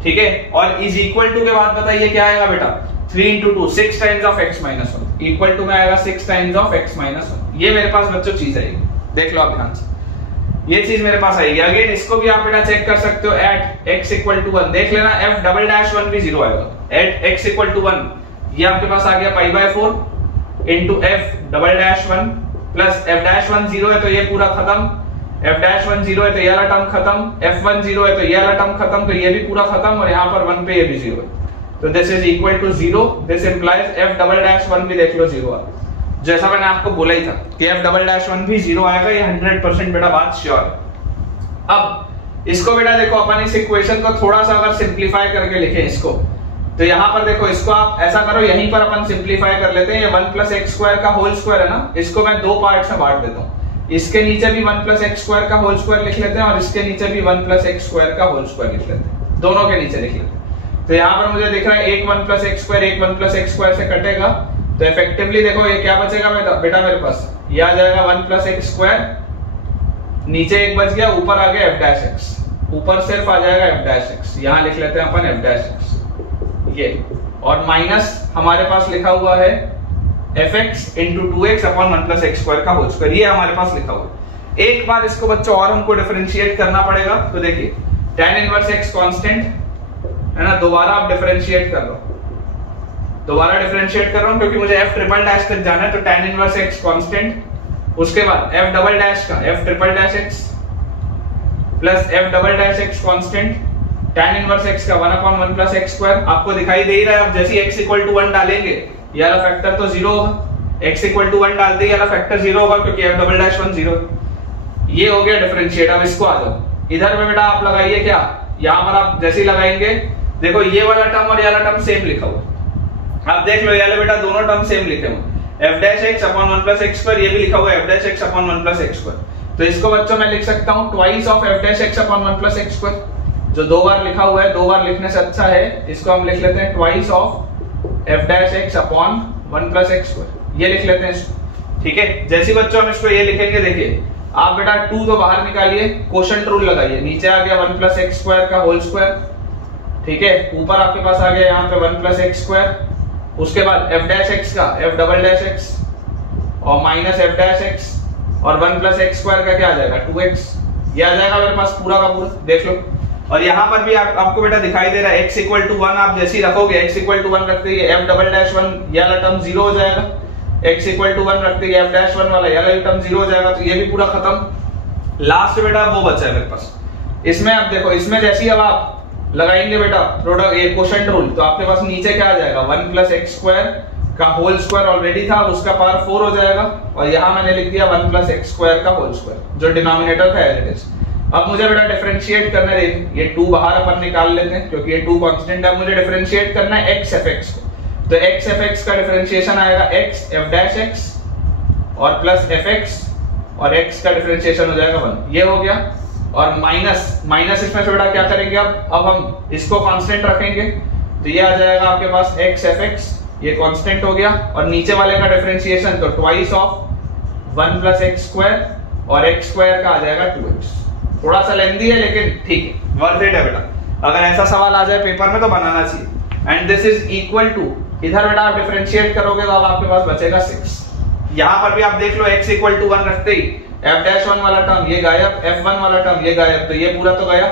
ठीक है। और इज इक्वल टू के बाद बताइए क्या आएगा बेटा, 3 into 2 6 times of x minus 1 equal to में आएगा 6 टाइम्स ऑफ x माइनस 1। ये मेरे पास बच्चों चीज आएगी, देख लो आप ध्यान से, ये चीज मेरे पास आएगी। अगेन इसको भी आप बेटा चेक कर सकते हो, एट x इक्वल टू 1 देख लेना, f'(1) भी 0 आएगा, एट x इक्वल टू 1 ये आपके पास आ गया पाई by 4 into f'(1) plus f'(1) 0 है तो ये पूरा खत्म, f'(1) 0 है तो ये वाला टर्म खत्म, f1 0 है तो ये वाला टर्म खत्म, तो ये भी पूरा खत्म, और यहाँ पर 1 पे ये भी 0 है, तो this is equal to 0। This implies f'(1) भी देख लो 0 आ, जैसा मैंने आपको बोला ही था कि f'(1) भी 0 आएगा, ये 100% बेटा बात श्योर है। अब इसको बेटा देखो अपन इस इक्वेशन को थोड़ा सा अगर सिंप्लीफाई करके लिखें इसको, तो यहाँ पर देखो इसको आप ऐसा करो, यहीं पर अपन सिंप्लीफाई कर लेते हैं। ये 1 + x² का होल स्क्वायर है ना, इसको मैं दो पार्ट में बांट देता हूँ। इसके नीचे भी 1 + x² का होल स्क्वायर लिख लेते हैं और इसके नीचे भी 1 + x² का होल स्क्वायर लिख लेते हैं, दोनों के नीचे लिख लेते हैं। तो यहाँ पर मुझे दिख रहा है एक 1 + x², एक 1 + x² से कटेगा, तो इफेक्टिवली देखो ये क्या बचेगा बेटा मेरे पास, ये आ जाएगा 1 + x², नीचे एक बच गया, ऊपर आ गया f'(x), ऊपर सिर्फ आ जाएगा f'(x), यहाँ लिख लेते हैं अपन f'(x) ये, और माइनस हमारे पास लिखा हुआ है fx × 2x / 1 + x² का होल स्क्वायर, ये हमारे पास लिखा हुआ है। एक बार इसको बच्चों और हमको डिफरेंशिएट करना पड़ेगा, तो देखिए tan 1x कांस्टेंट है ना, दोबारा आप डिफरेंशिएट कर लो, दोबारा डिफरेंशिएट कर रहा हूं क्योंकि मुझे f'' तक जाना है, तो tan 1x कांस्टेंट, उसके बाद f" का f''x plus f''x constant, tan 1x का 1/1 + x², आपको दिखाई दे ही रहा है। अब जैसे x = 1 डालेंगे ये वाला फैक्टर तो 0 होगा, x = 1 डालते ही ये वाला फैक्टर 0 होगा क्योंकि f''1 0 है। ये हो गया डिफरेंशिएट। अब इसको आ जाओ इधर में बेटा, आप लगाइए क्या, यहां पर आप जैसे ही लगाएंगे देखो ये वाला टर्म और ये वाला टर्म सेम लिखा हुआ, आप देख लो ये वाले बेटा दोनों टर्म सेम लिखे हुए, f'(x / 1 + x², ये भी लिखा हुआ है f'(x / 1 + x²। तो इसको बच्चों मैं लिख सकता हूं ट्वाइस ऑफ f'(x / 1 + x², जो दो बार लिखा हुआ है, दो बार लिखने से अच्छा है इसको हम लिख लेते हैं ट्वाइस ऑफ f'(x / 1 + x², ये लिख लेते हैं इसको, ठीक है। जैसे बच्चों हम इसको ये लिखेंगे, देखिए आप बेटा 2 तो बाहर निकालिए, क्वोशंट रूल लगाइए, नीचे आ गया 1 + x² का होल स्क्वायर, ठीक है, ऊपर आपके पास आ गया यहाँ पे 1 + x², उसके बाद f'(x का f''x और माइनस f'(x और 1 + x² का क्या आ जाएगा 2x, ये आ जाएगा मेरे पास पूरा का पूरा, देख लो। और यहाँ पर भी आपको बेटा दिखाई दे रहा है x = 1, आप जैसे ही रखोगे x = 1 रखते ही f''1 ये वाला टर्म 0 हो जाएगा, x = 1 रखते ही f'1 वाला ये वाला टर्म 0 हो जाएगा, तो ये भी पूरा खत्म। लास्ट बेटा वो बचा है मेरे पास, इसमें आप देखो, इसमें जैसे ही अब आप लगाएंगे बेटा प्रोडक्ट ये क्वोशंट रूल, तो आपके पास नीचे क्या आ जाएगा 1 + x² का होल स्क्वायर ऑलरेडी था, उसका पावर 4 हो जाएगा, और यहाँ मैंने लिख दिया 1 + x² का होल स्क्वायर जो डिनोमिनेटर था एज इट इज। अब मुझे बेटा डिफरेंशिएट करना है, ये 2 बाहर अपन निकाल लेते हैं क्योंकि ये 2 कांस्टेंट है, मुझे डिफरेंशिएट करना है x fx को, तो x fx का डिफरेंशिएशन आएगा x f'(x) और प्लस fx और x का डिफरेंशिएशन हो जाएगा 1, ये हो गया। और माइनस इसमें से बेटा क्या करेंगे, अब हम इसको कांस्टेंट रखेंगे, तो ये आ जाएगा आपके पास x fx, ये कांस्टेंट हो गया, और नीचे वाले का डिफरेंशिएशन तो ट्वाइस ऑफ 1 + x² और x² का आ जाएगा 2x। थोड़ा सा लेंदी है लेकिन ठीक है, वर्थ इट है बेटा, अगर ऐसा सवाल आ जाए पेपर में तो बनाना चाहिए। And this is equal to, इधर बेटा आप डिफरेंशिएट करोगे तो अब आपके पास बचेगा 6, यहाँ पर भी आप देख लो x = 1 रखते ही f'1 वाला टर्म ये गायब, f1 वाला टर्म ये गायब, तो ये पूरा तो गया,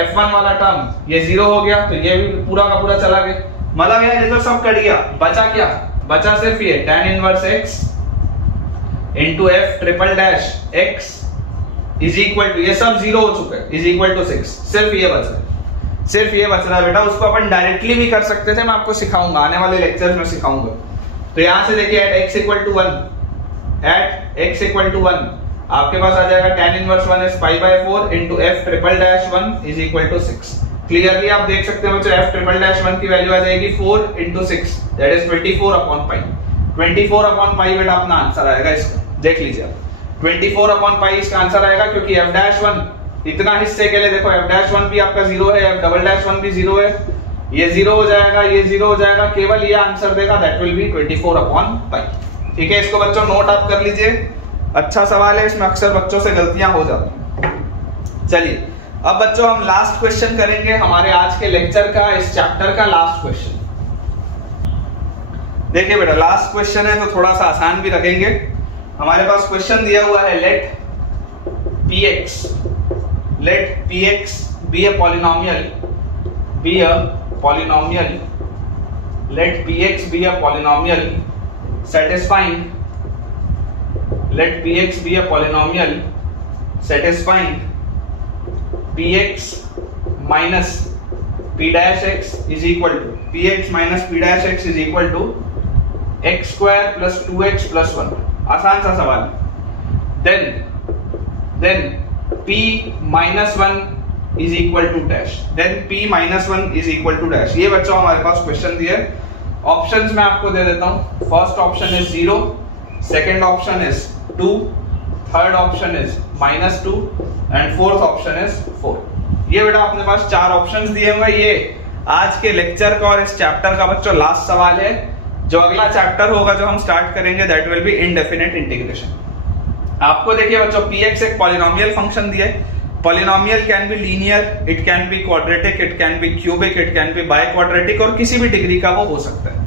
f1 वाला टर्म ये 0 हो गया, तो ये भी पूरा का पूरा चला गया, मतलब यार ये तो सब कट गया, बचा क्या, बचा सिर्फ ये tan 1x into f''x is equal to, ये सब 0 हो चुका है, इज इक्वल टू 6, सिर्फ ये बच रहा है, सिर्फ ये बच रहा है बेटा। उसको अपन डायरेक्टली भी कर सकते थे, मैं आपको सिखाऊंगा आने वाले लेक्चर्स में सिखाऊंगा। तो यहां से देखिए एट x = 1 आपके पास आ जाएगा tan 1 is π/4 into f''1 is equal to 6। Clearly आप देख सकते हैं बच्चों f''1 की वैल्यू आ जाएगी 4 into 6 that is 24/π, 24/π बेटा अपना आंसर आएगा इसका, देख लीजिए आप 24/π इसका आंसर आएगा, क्योंकि f'1 इतना हिस्से के लिए देखो f'1 भी आपका 0 है, f''1 भी 0 है, ये 0 हो जाएगा, ये 0 हो जाएगा, केवल ये आंसर देगा, दैट विल बी 24/π। ठीक है, इसको बच्चों नोट आप कर लीजिए, अच्छा सवाल है, इसमें अक्सर बच्चों से गलतियां हो जाती हैं। चलिए अब बच्चों हम लास्ट क्वेश्चन करेंगे हमारे आज के लेक्चर का, इस चैप्टर का लास्ट क्वेश्चन। देखिए बेटा लास्ट क्वेश्चन है तो थोड़ा सा आसान भी रखेंगे। हमारे पास क्वेश्चन दिया हुआ है late px be a polynomial, let px be a polynomial satisfying, let px be a polynomial satisfying px minus p'(x) is equal to px minus p'(x) is equal to x square plus 2x plus 1। आसान सा सवाल। then p minus 1 is equal to dash, then p minus 1 is equal to dash. ये बच्चों हमारे पास क्वेश्चन दिए। ऑप्शंस मैं आपको दे देता हूं। First option is 0, second option is 2, third option is -2 and fourth option is 4। ये बेटा अपने पास 4 ऑप्शंस दिए हुए। ये आज के लेक्चर का और इस चैप्टर का बच्चों लास्ट सवाल है। जो अगला चैप्टर होगा जो हम स्टार्ट करेंगे that will be indefinite integration. आपको देखिए बच्चों px एक पॉलिनोमियल फंक्शन दिया है। Polynomial can be linear, it can be quadratic, it can be cubic, it can be by quadratic और किसी भी डिग्री का वो हो सकता है।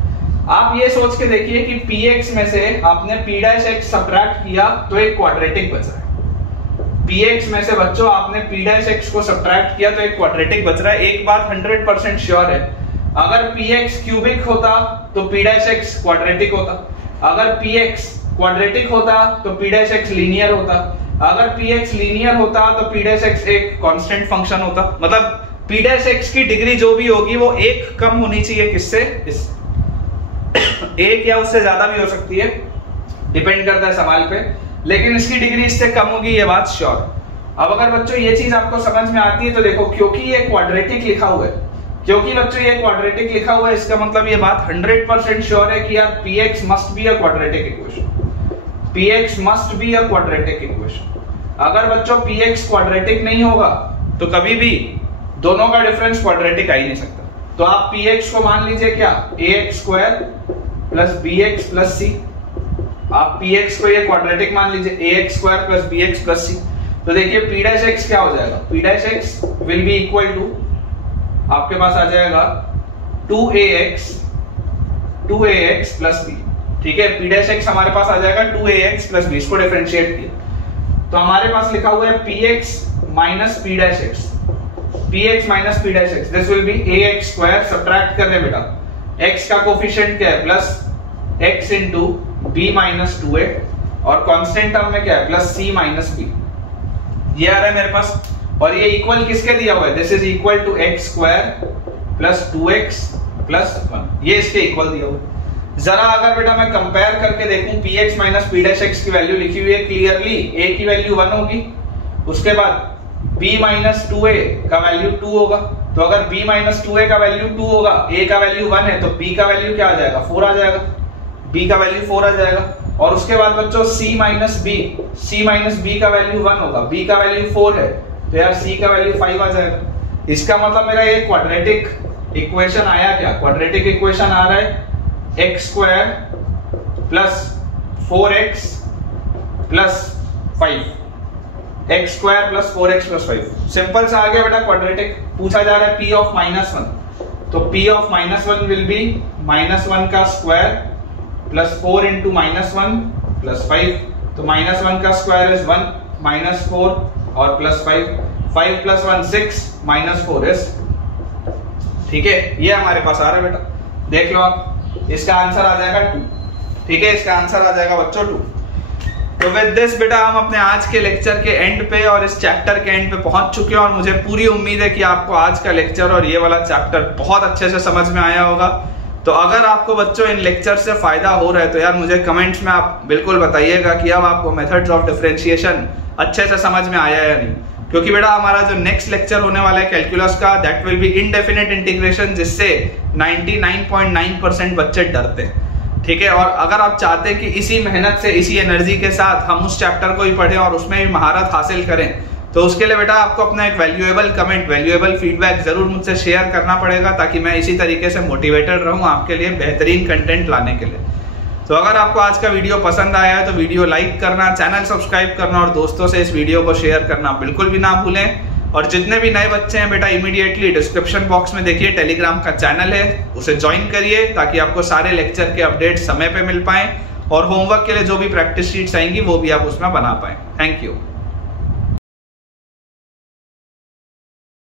आप ये सोच के देखिए कि px में से आपने p' सब्ट्रैक्ट किया तो एक क्वाड्रेटिक बच रहा है। px में से बच्चों आपने p' को सब्ट्रैक्ट किया तो एक क्वाड्रेटिक बच रहा है। एक बात 100% श्योर है, अगर px क्यूबिक होता तो p' क्वाड्रेटिक होता, अगर px क्वाड्रेटिक होता तो p' लीनियर होता, अगर px लीनियर होता तो p' एक कांस्टेंट फंक्शन होता। मतलब p' की डिग्री जो भी होगी वो एक कम होनी चाहिए किससे, इस एक या उससे ज्यादा भी हो सकती है, डिपेंड करता है सवाल पे, लेकिन इसकी डिग्री इससे कम होगी, ये बात श्योर। अब अगर बच्चों ये चीज आपको समझ में आती है तो देखो, क्योंकि ये क्वाड्रेटिक लिखा हुआ है, क्योंकि बच्चों ये क्वाड्रेटिक लिखा हुआ है, इसका मतलब ये बात 100% श्योर है कि यार px must be a quadratic equation, px must be a quadratic equation. अगर बच्चों px क्वाड्रेटिक नहीं होगा तो कभी भी दोनों का डिफरेंस क्वाड्रेटिक आ ही नहीं सकता। तो आप px को मान लीजिए क्या, ax² plus bx plus c। आप px को ये क्वाड्रेटिक मान लीजिए ax² plus bx plus c। तो देखिए p' क्या हो जाएगा, p' will be equal to आपके पास आ जाएगा 2ax प्लस b। ठीक है, p' हमारे पास आ जाएगा 2ax प्लस b। इसको डिफरेंशिएट किया तो हमारे पास लिखा हुआ है px minus p', px minus p', this will B ax²। Subtract कर रहे बेटा, x का कोफिशिएंट क्या है, plus x into b minus 2a, और कांस्टेंट टर्म में क्या है, प्लस c माइनस b। ये आ रहा है मेरे पास, और ये इक्वल किसके दिया हुआ है, this is equal to x² plus 2x plus 1। ये इसके इक्वल दिया हुआ है। जरा अगर बेटा मैं कंपेयर करके देखूं, px माइनस p' की वैल्यू लिखी हुई है क्लियरली, a की वैल्यू 1 होगी, उसके बाद b माइनस 2a का वैल्यू 2 होगा। तो अगर b माइनस 2a का वैल्यू 2 होगा, a का वैल्यू 1 है, तो b का वैल्यू क्या आ जाएगा, 4 आ जाएगा, b का वैल्यू 4 आ जाएगा। और उसके बाद बच्चों c माइनस b का वैल्यू 1 होगा, b का वैल्यू 4 है, तो यार c का वैल्यू 5 आ जाएगा। इसका मतलब मेरा ये क्वाड्रेटिक इक्वेशन आया क्या, क्वाड्रेटिक इक्वेशन आ रहा है x² plus 4x plus 5, x² plus 4x plus 5। Simple सा आ गया बेटा क्वाड्रेटिक। पूछा जा रहा है p ऑफ -1, तो p ऑफ -1 विल बी -1 का स्क्वायर प्लस 4 इंटू -1 प्लस 5। तो -1 का स्क्वायर इज 1, -4 और प्लस 5 प्लस 1 6, -4 इज, ठीक है, ये हमारे पास आ रहा है बेटा। देख लो आप, इसका आंसर आ जाएगा 2। ठीक है, इसका आंसर आ जाएगा बच्चों 2। तो विद दिस बेटा हम अपने आज के लेक्चर के एंड पे और इस चैप्टर के एंड पे पहुंच चुके हैं, और मुझे पूरी उम्मीद है कि आपको आज का लेक्चर और ये वाला चैप्टर बहुत अच्छे से समझ में आया होगा। तो अगर आपको बच्चों इन लेक्चर से फायदा हो रहा है तो यार मुझे कमेंट्स में आप बिल्कुल बताइएगा कि अब आपको मेथड्स ऑफ डिफरेंशिएशन अच्छे से समझ में आया या नहीं। क्योंकि बेटा हमारा जो नेक्स्ट लेक्चर होने वाला है कैलकुलस का, that will be indefinite integration, जिससे 99.9% बच्चे डरते हैं। ठीक है, और अगर आप चाहते हैं कि इसी मेहनत से, इसी एनर्जी के साथ हम उस चैप्टर को ही पढ़ें और उसमें भी महारत हासिल करें, तो उसके लिए बेटा आपको अपना एक वैल्यूएबल कमेंट, वैल्यूएबल फीडबैक जरूर मुझसे शेयर करना पड़ेगा, ताकि मैं इसी तरीके से मोटिवेटेड रहूं आपके लिए बेहतरीन कंटेंट लाने के लिए। तो अगर आपको आज का वीडियो पसंद आया है तो वीडियो लाइक करना, चैनल सब्सक्राइब करना और दोस्तों से इस वीडियो को शेयर करना बिल्कुल भी ना भूलें। और जितने भी नए बच्चे हैं बेटा, इमीडिएटली डिस्क्रिप्शन बॉक्स में देखिए टेलीग्राम का चैनल है, उसे ज्वाइन करिए ताकि आपको सारे लेक्चर के अपडेट समय पे मिल पाए, और होमवर्क के लिए जो भी प्रैक्टिस शीट्स आएंगी वो भी आप उसमें बना पाए। Thank you.